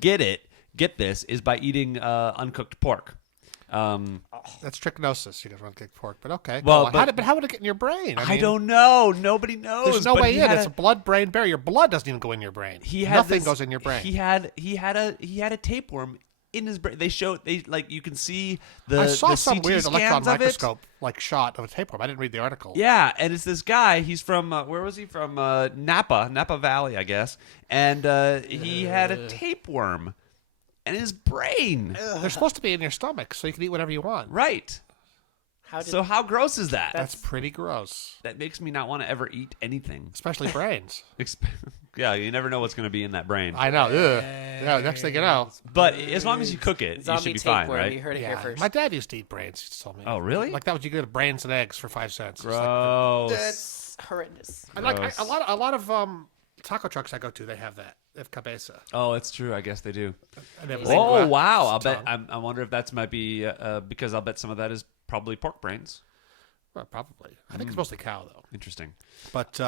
get this is by eating uncooked pork. That's trichinosis. You guys want to get pork, but okay. Well, go on. but- How would it get in your brain? I mean, don't know. Nobody knows. There's no but way he in. had It's a blood-brain barrier. Your blood doesn't even go in your brain. He had Nothing this- goes in your brain. He had a tapeworm in his brain. They like you can see the. I saw the some CT weird electron scans of it. microscope like shot of a tapeworm. I didn't read the article. Yeah, and it's this guy. He's from where was he from? Napa Valley, I guess. And he had a tapeworm in his brain. They're supposed to be in your stomach, so you can eat whatever you want. Right. So how gross is that? That's pretty gross, That makes me not want to ever eat anything. especially brains. Yeah, you never know what's going to be in that brain. I know. Ugh. Yeah, next thing you know. But as long as you cook it, you Zombie should be fine, tapeworm. right? You heard it here Yeah, first. my dad used to eat brains. He told me. Oh, really? Like that was you get brains and eggs for 5 cents. It's like- Gross. That's horrendous. and like Gross. a lot of taco trucks I go to, they have that. They have cabeza. Oh, it's true. I guess they do. And they have Oh lingua, wow! I'll it's bet. tongue. I wonder if that's might be because I'll bet some of that is probably pork brains. Well, probably. I think it's mostly cow though. Interesting. But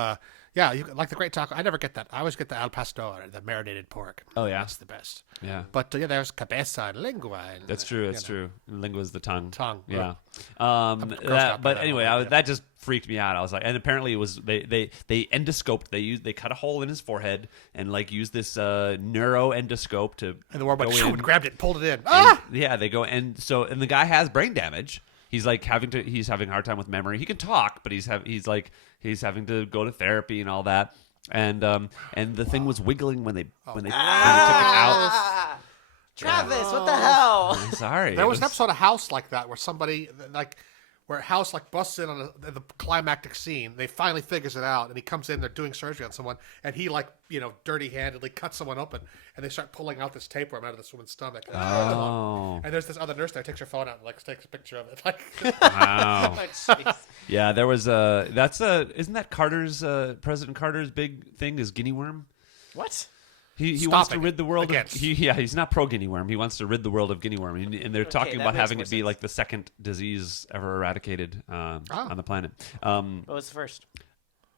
yeah, you like the great taco. I never get that. I always get the al pastor, the marinated pork. Oh, yeah? That's the best. Yeah, But yeah, there's cabeza and lingua. And, that's true. That's you know. true. Lingua's the tongue. Tongue, Yeah. out But by that anyway, one, yeah. that just freaked me out. I was like, and apparently it was they endoscoped. They cut a hole in his forehead and like used this neuro endoscope to And the worm went go shoo, in. and grabbed it and pulled it in. And, Ah! yeah, they go and the guy has brain damage. He's like he's having a hard time with memory. He can talk, but he's having to go to therapy and all that. And the thing was wiggling when they took it out. Ah, Travis, what the hell? I'm sorry. There it was an episode of House like that where somebody where House like busts in on the climactic scene. They finally figures it out, and he comes in. They're doing surgery on someone, and he dirty-handedly cuts someone open, and they start pulling out this tapeworm out of this woman's stomach. Oh. And there's this other nurse there takes her phone out and like takes a picture of it. Like, Wow. Oh, jeez. Yeah, there was isn't that Carter's President Carter's big thing is guinea worm? What? He Stopping wants to rid the world against. of he's not pro guinea worm. He wants to rid the world of guinea worm, and they're talking that about makes having more it be sense. like the second disease ever eradicated on the planet. What was the first?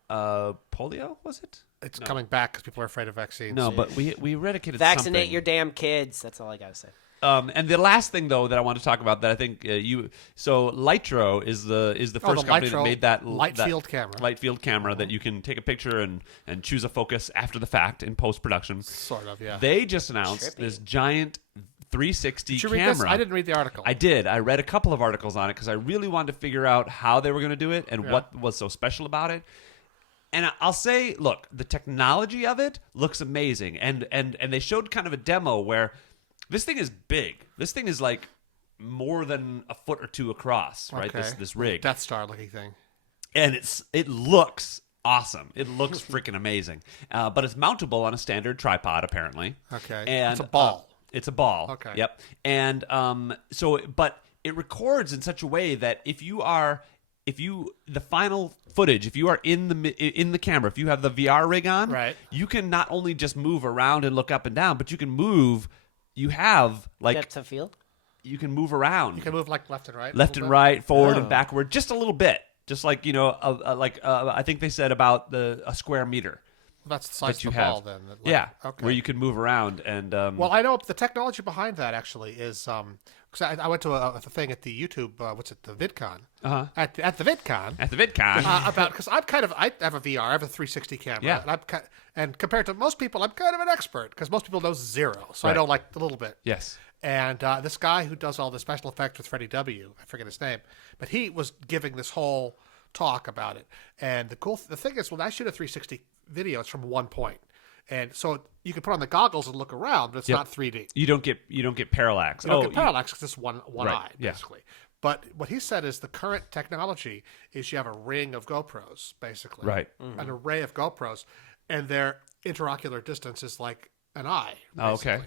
Polio was it? it's coming back because people are afraid of vaccines. No, but we eradicated Vaccinate something. your damn kids. That's all I gotta say. and the last thing though that I want to talk about that I think Lytro is the first company that made that light field camera. Light field camera that you can take a picture and choose a focus after the fact in post production. Sort of, yeah. They just announced this giant 360 Did you read camera. this? I didn't read the article. I did. I read a couple of articles on it because I really wanted to figure out how they were going to do it and what was so special about it. And I'll say, look, the technology of it looks amazing. And they showed kind of a demo where this thing is big. This thing is like more than a foot or two across, right? This rig. Death Star looking thing. And it looks awesome. It looks freaking amazing. But it's mountable on a standard tripod, apparently. Okay. And it's a ball. It's a ball. Okay. Yep. And but it records in such a way that if the final footage, if you are in the camera, if you have the VR rig on, right, you can not only just move around and look up and down, but you can move. You have like depth of field. You can move around. You can move like left and right, right, forward and backward, just a little bit, just like I think they said about a square meter. That's the size that you of the have. ball, then. Where you can move around and. Well, I know the technology behind that actually is because I went to a thing at the YouTube. What's it? The VidCon. At the VidCon. At the VidCon. Because I have a VR. I have a 360 camera. Yeah. And compared to most people, I'm kind of an expert because most people know zero. So I know like a little bit. Yes. And this guy who does all the special effects with Freddie W. I forget his name, but he was giving this whole talk about it. And the thing is, when I shoot a 360 video, it's from one point. And so you can put on the goggles and look around, but it's not 3D. You don't get parallax. You don't get parallax because it's one eye, yeah. basically. But what he said is the current technology is you have a ring of GoPros, basically. Right. An array of GoPros, and their interocular distance is like an eye, basically. Oh, okay.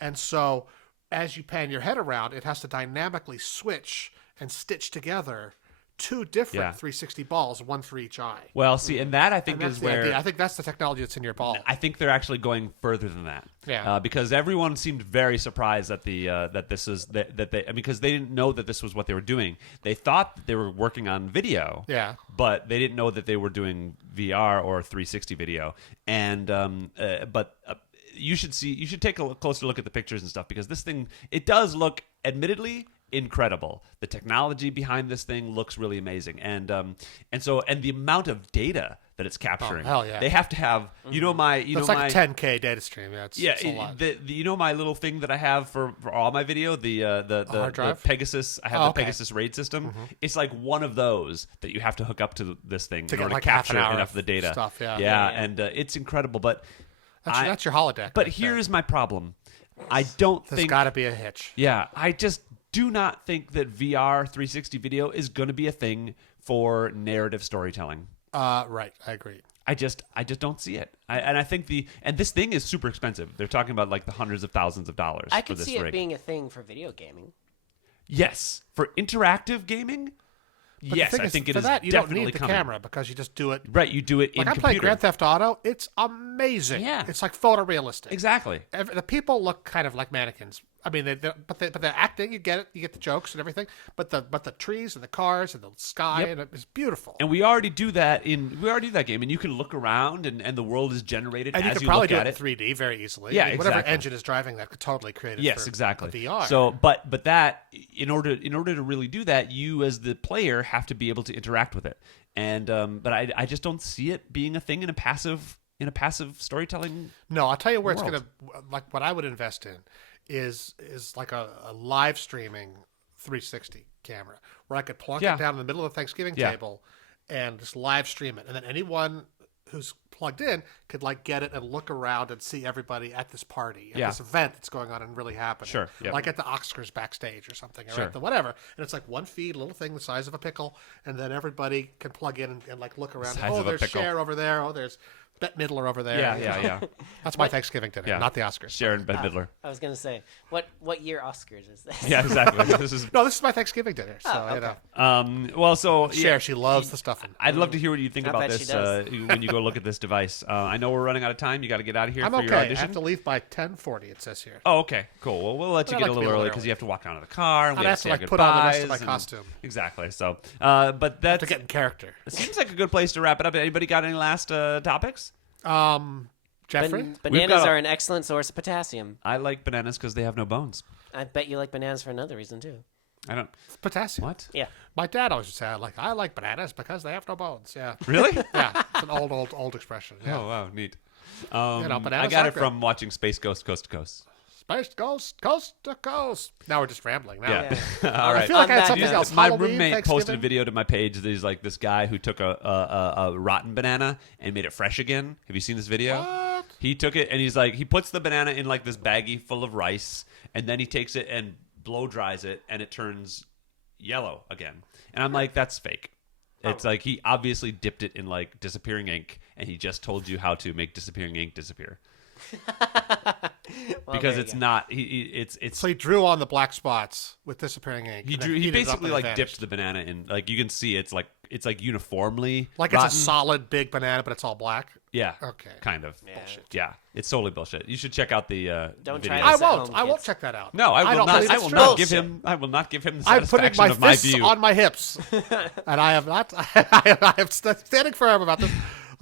And so as you pan your head around, it has to dynamically switch and stitch together two different 360 balls, one for each eye. Well, see, and that I think is where I think that's the technology that's in your ball. I think they're actually going further than that. Yeah. Because everyone seemed very surprised that because they didn't know that this was what they were doing. They thought that they were working on video. Yeah. But they didn't know that they were doing VR or 360 video. And you should take a closer look at the pictures and stuff because this thing, it does look, admittedly, incredible. The technology behind this thing looks really amazing, and the amount of data that it's capturing. Oh, hell yeah! They have to have It's like a 10K data stream. Yeah, it's a lot. My little thing that I have for all my video, the hard drive? the Pegasus. I have the Pegasus RAID system. Mm-hmm. It's like one of those that you have to hook up to this thing in order to capture enough of the data. Stuff, and it's incredible. But that's your holodeck. But here's my problem. I don't think there's got to be a hitch. Yeah, I just do not think that VR 360 video is going to be a thing for narrative storytelling. Right, I agree. I just don't see it. I think this thing is super expensive. They're talking about like the hundreds of thousands of dollars. I could for this see it rig. being a thing for video gaming. Yes, for interactive gaming. But yes, I think it is. For that, you definitely don't need the coming. camera because you just do it. Right, you do it in I'm computer. playing Grand Theft Auto. It's amazing. Yeah, it's like photorealistic. Exactly. The people look kind of like mannequins. I mean, but they're acting. You get it. You get the jokes and everything. But the trees and the cars and the sky and it's beautiful. And we already do that game. And you can look around and the world is generated and as you can you probably look do at it in 3D very easily. Yeah, I mean, whatever exactly. engine is driving that could totally create it. Yes, for exactly. VR. So, but that in order to really do that, you as the player have to be able to interact with it. And but I just don't see it being a thing in a passive storytelling. No, I'll tell you where world. it's gonna like what I would invest in is like a live streaming 360 camera where I could plunk it down in the middle of the Thanksgiving table and just live stream it, and then anyone who's plugged in could like get it and look around and see everybody at this party, at this event that's going on and really happening. Sure. Yep. Like at the Oscars backstage or something, or Sure. at the whatever. And it's like one feed, a little thing the size of a pickle, and then everybody can plug in and like look around. Size Oh, of a there's pickle. Cher over there. Oh, there's Bette Midler over there. Yeah. That's my Thanksgiving dinner, not the Oscars. Sharon Bette Midler. I was gonna say, what year Oscars is this? Yeah, exactly. This is my Thanksgiving dinner. So okay. Well, so Cher, she loves the stuffing. I'd love to hear what you think I about bet this she does. when you go look at this device. I know we're running out of time. You got to get out of here I'm for okay. your I audition. have to leave by 10:40. It says here. Oh, okay, cool. Well, we'll let you I'd get like a to be little a little early because early. you have to walk out of the car. And I'd we have to to say like put on the rest of my goodbyes costume. Exactly. So, but that's to get in character. It seems like a good place to wrap it up. Anybody got any last topics? Jeffrey? Bananas are an excellent source of potassium. I like bananas because they have no bones. I bet you like bananas for another reason too. I don't. Potassium. What? Yeah. My dad always would say, I like bananas because they have no bones. Yeah. Really? Yeah. It's an old expression. Yeah. Oh wow, neat. Bananas I got are it good. from watching Space Ghost Coast to Coast. Space coast to coast. Now we're just rambling. Now. Yeah. Yeah. All I right. feel like I had On something that else. My Halloween, roommate posted a Thanksgiving. video to my page. There's like this guy who took a rotten banana and made it fresh again. Have you seen this video? What? He took it and he puts the banana in like this baggie full of rice, and then he takes it and blow dries it, and it turns yellow again. And I'm like, that's fake. It's like he obviously dipped it in like disappearing ink, and he just told you how to make disappearing ink disappear. Well, Because there it's you go. not. It's So he drew on the black spots with disappearing ink. he and then drew. He heated it up basically and it like vanished. dipped the banana in. Like you can see, it's like uniformly Like rotten. it's a solid big banana, but it's all black. Yeah. Okay. Kind of. Yeah. Bullshit. Yeah. It's totally bullshit. You should check out the. Don't video. try I this at won't. home, I won't kids. check that out. No, I will don't not. believe I it's will true. not give him. I will not give him the I'm putting satisfaction my of my fists view. on my hips, and I have not. I am standing firm about this.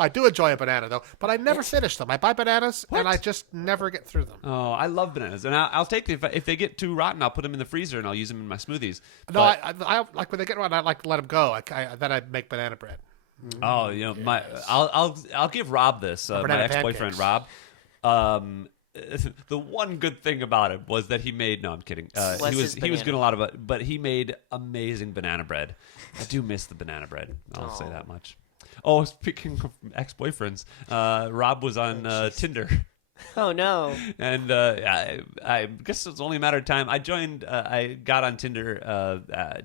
I do enjoy a banana though, but I never finish them. I buy bananas and I just never get through them. Oh, I love bananas, and I'll take them if they get too rotten. I'll put them in the freezer and I'll use them in my smoothies. No, But- I like when they get rotten. I like to let them go. Then I make banana bread. Oh, I'll give Rob this, my banana ex-boyfriend pancakes. Rob. The one good thing about it was that he made. No, I'm kidding. Bless he his was banana. doing a lot of it, but he made amazing banana bread. I do miss the banana bread. I'll say that much. Oh, speaking of ex-boyfriends, Rob was on Tinder. Oh no. And I guess it was only a matter of time. I got on Tinder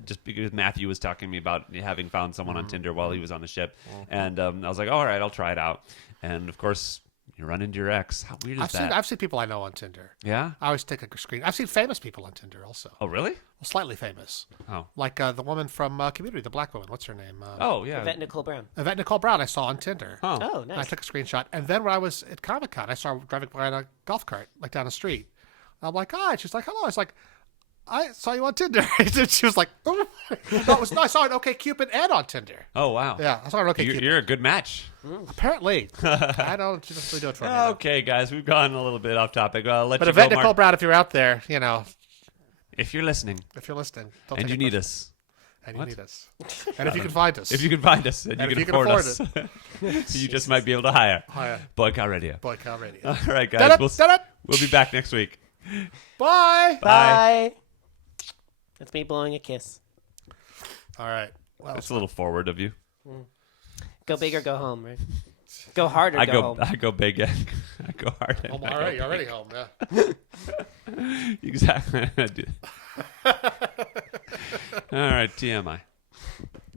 just because Matthew was talking to me about having found someone on Tinder while he was on the ship. And I was like, all right, I'll try it out. And of course, you run into your ex. How weird is that? I've seen people I know on Tinder. Yeah? I always take a screen. I've seen famous people on Tinder also. Oh, really? Well, slightly famous. Oh. Like the woman from Community, the black woman. What's her name? Oh, yeah. Yvette Nicole Brown. Yvette Nicole Brown. I saw on Tinder. Oh. Oh, And I nice. took a screenshot. And then when I was at Comicon, I saw her driving by in a golf cart, like down the street. I'm like, hi. She's like, hello. I was like, I saw you on Tinder. And she was like, oh. No, I saw an OkCupid ad on Tinder. Oh, wow. Yeah, I saw an OkCupid. You're a good match. Apparently. I don't just really do it for me. though. Okay, guys, we've gone a little bit off topic. I'll let But you Yvette go, Nicole Mark. Brown, if you're out there, if If you're listening you're listening, don't and take you it need personally. us, And you need us. And if you can find us. if you can find us and, And you if can you can afford afford us, you just might be able to hire Hire. Boycott Radio. Boycott Radio. All right, guys, Da-da, we'll da-da. be back next week. Bye. Bye. That's me blowing a kiss. All right. Well, That's a little forward of you. Go big or go home, right? Go hard or go home. I go big and I go hard. And home I go already. You're already home. Yeah. Exactly. All right, TMI.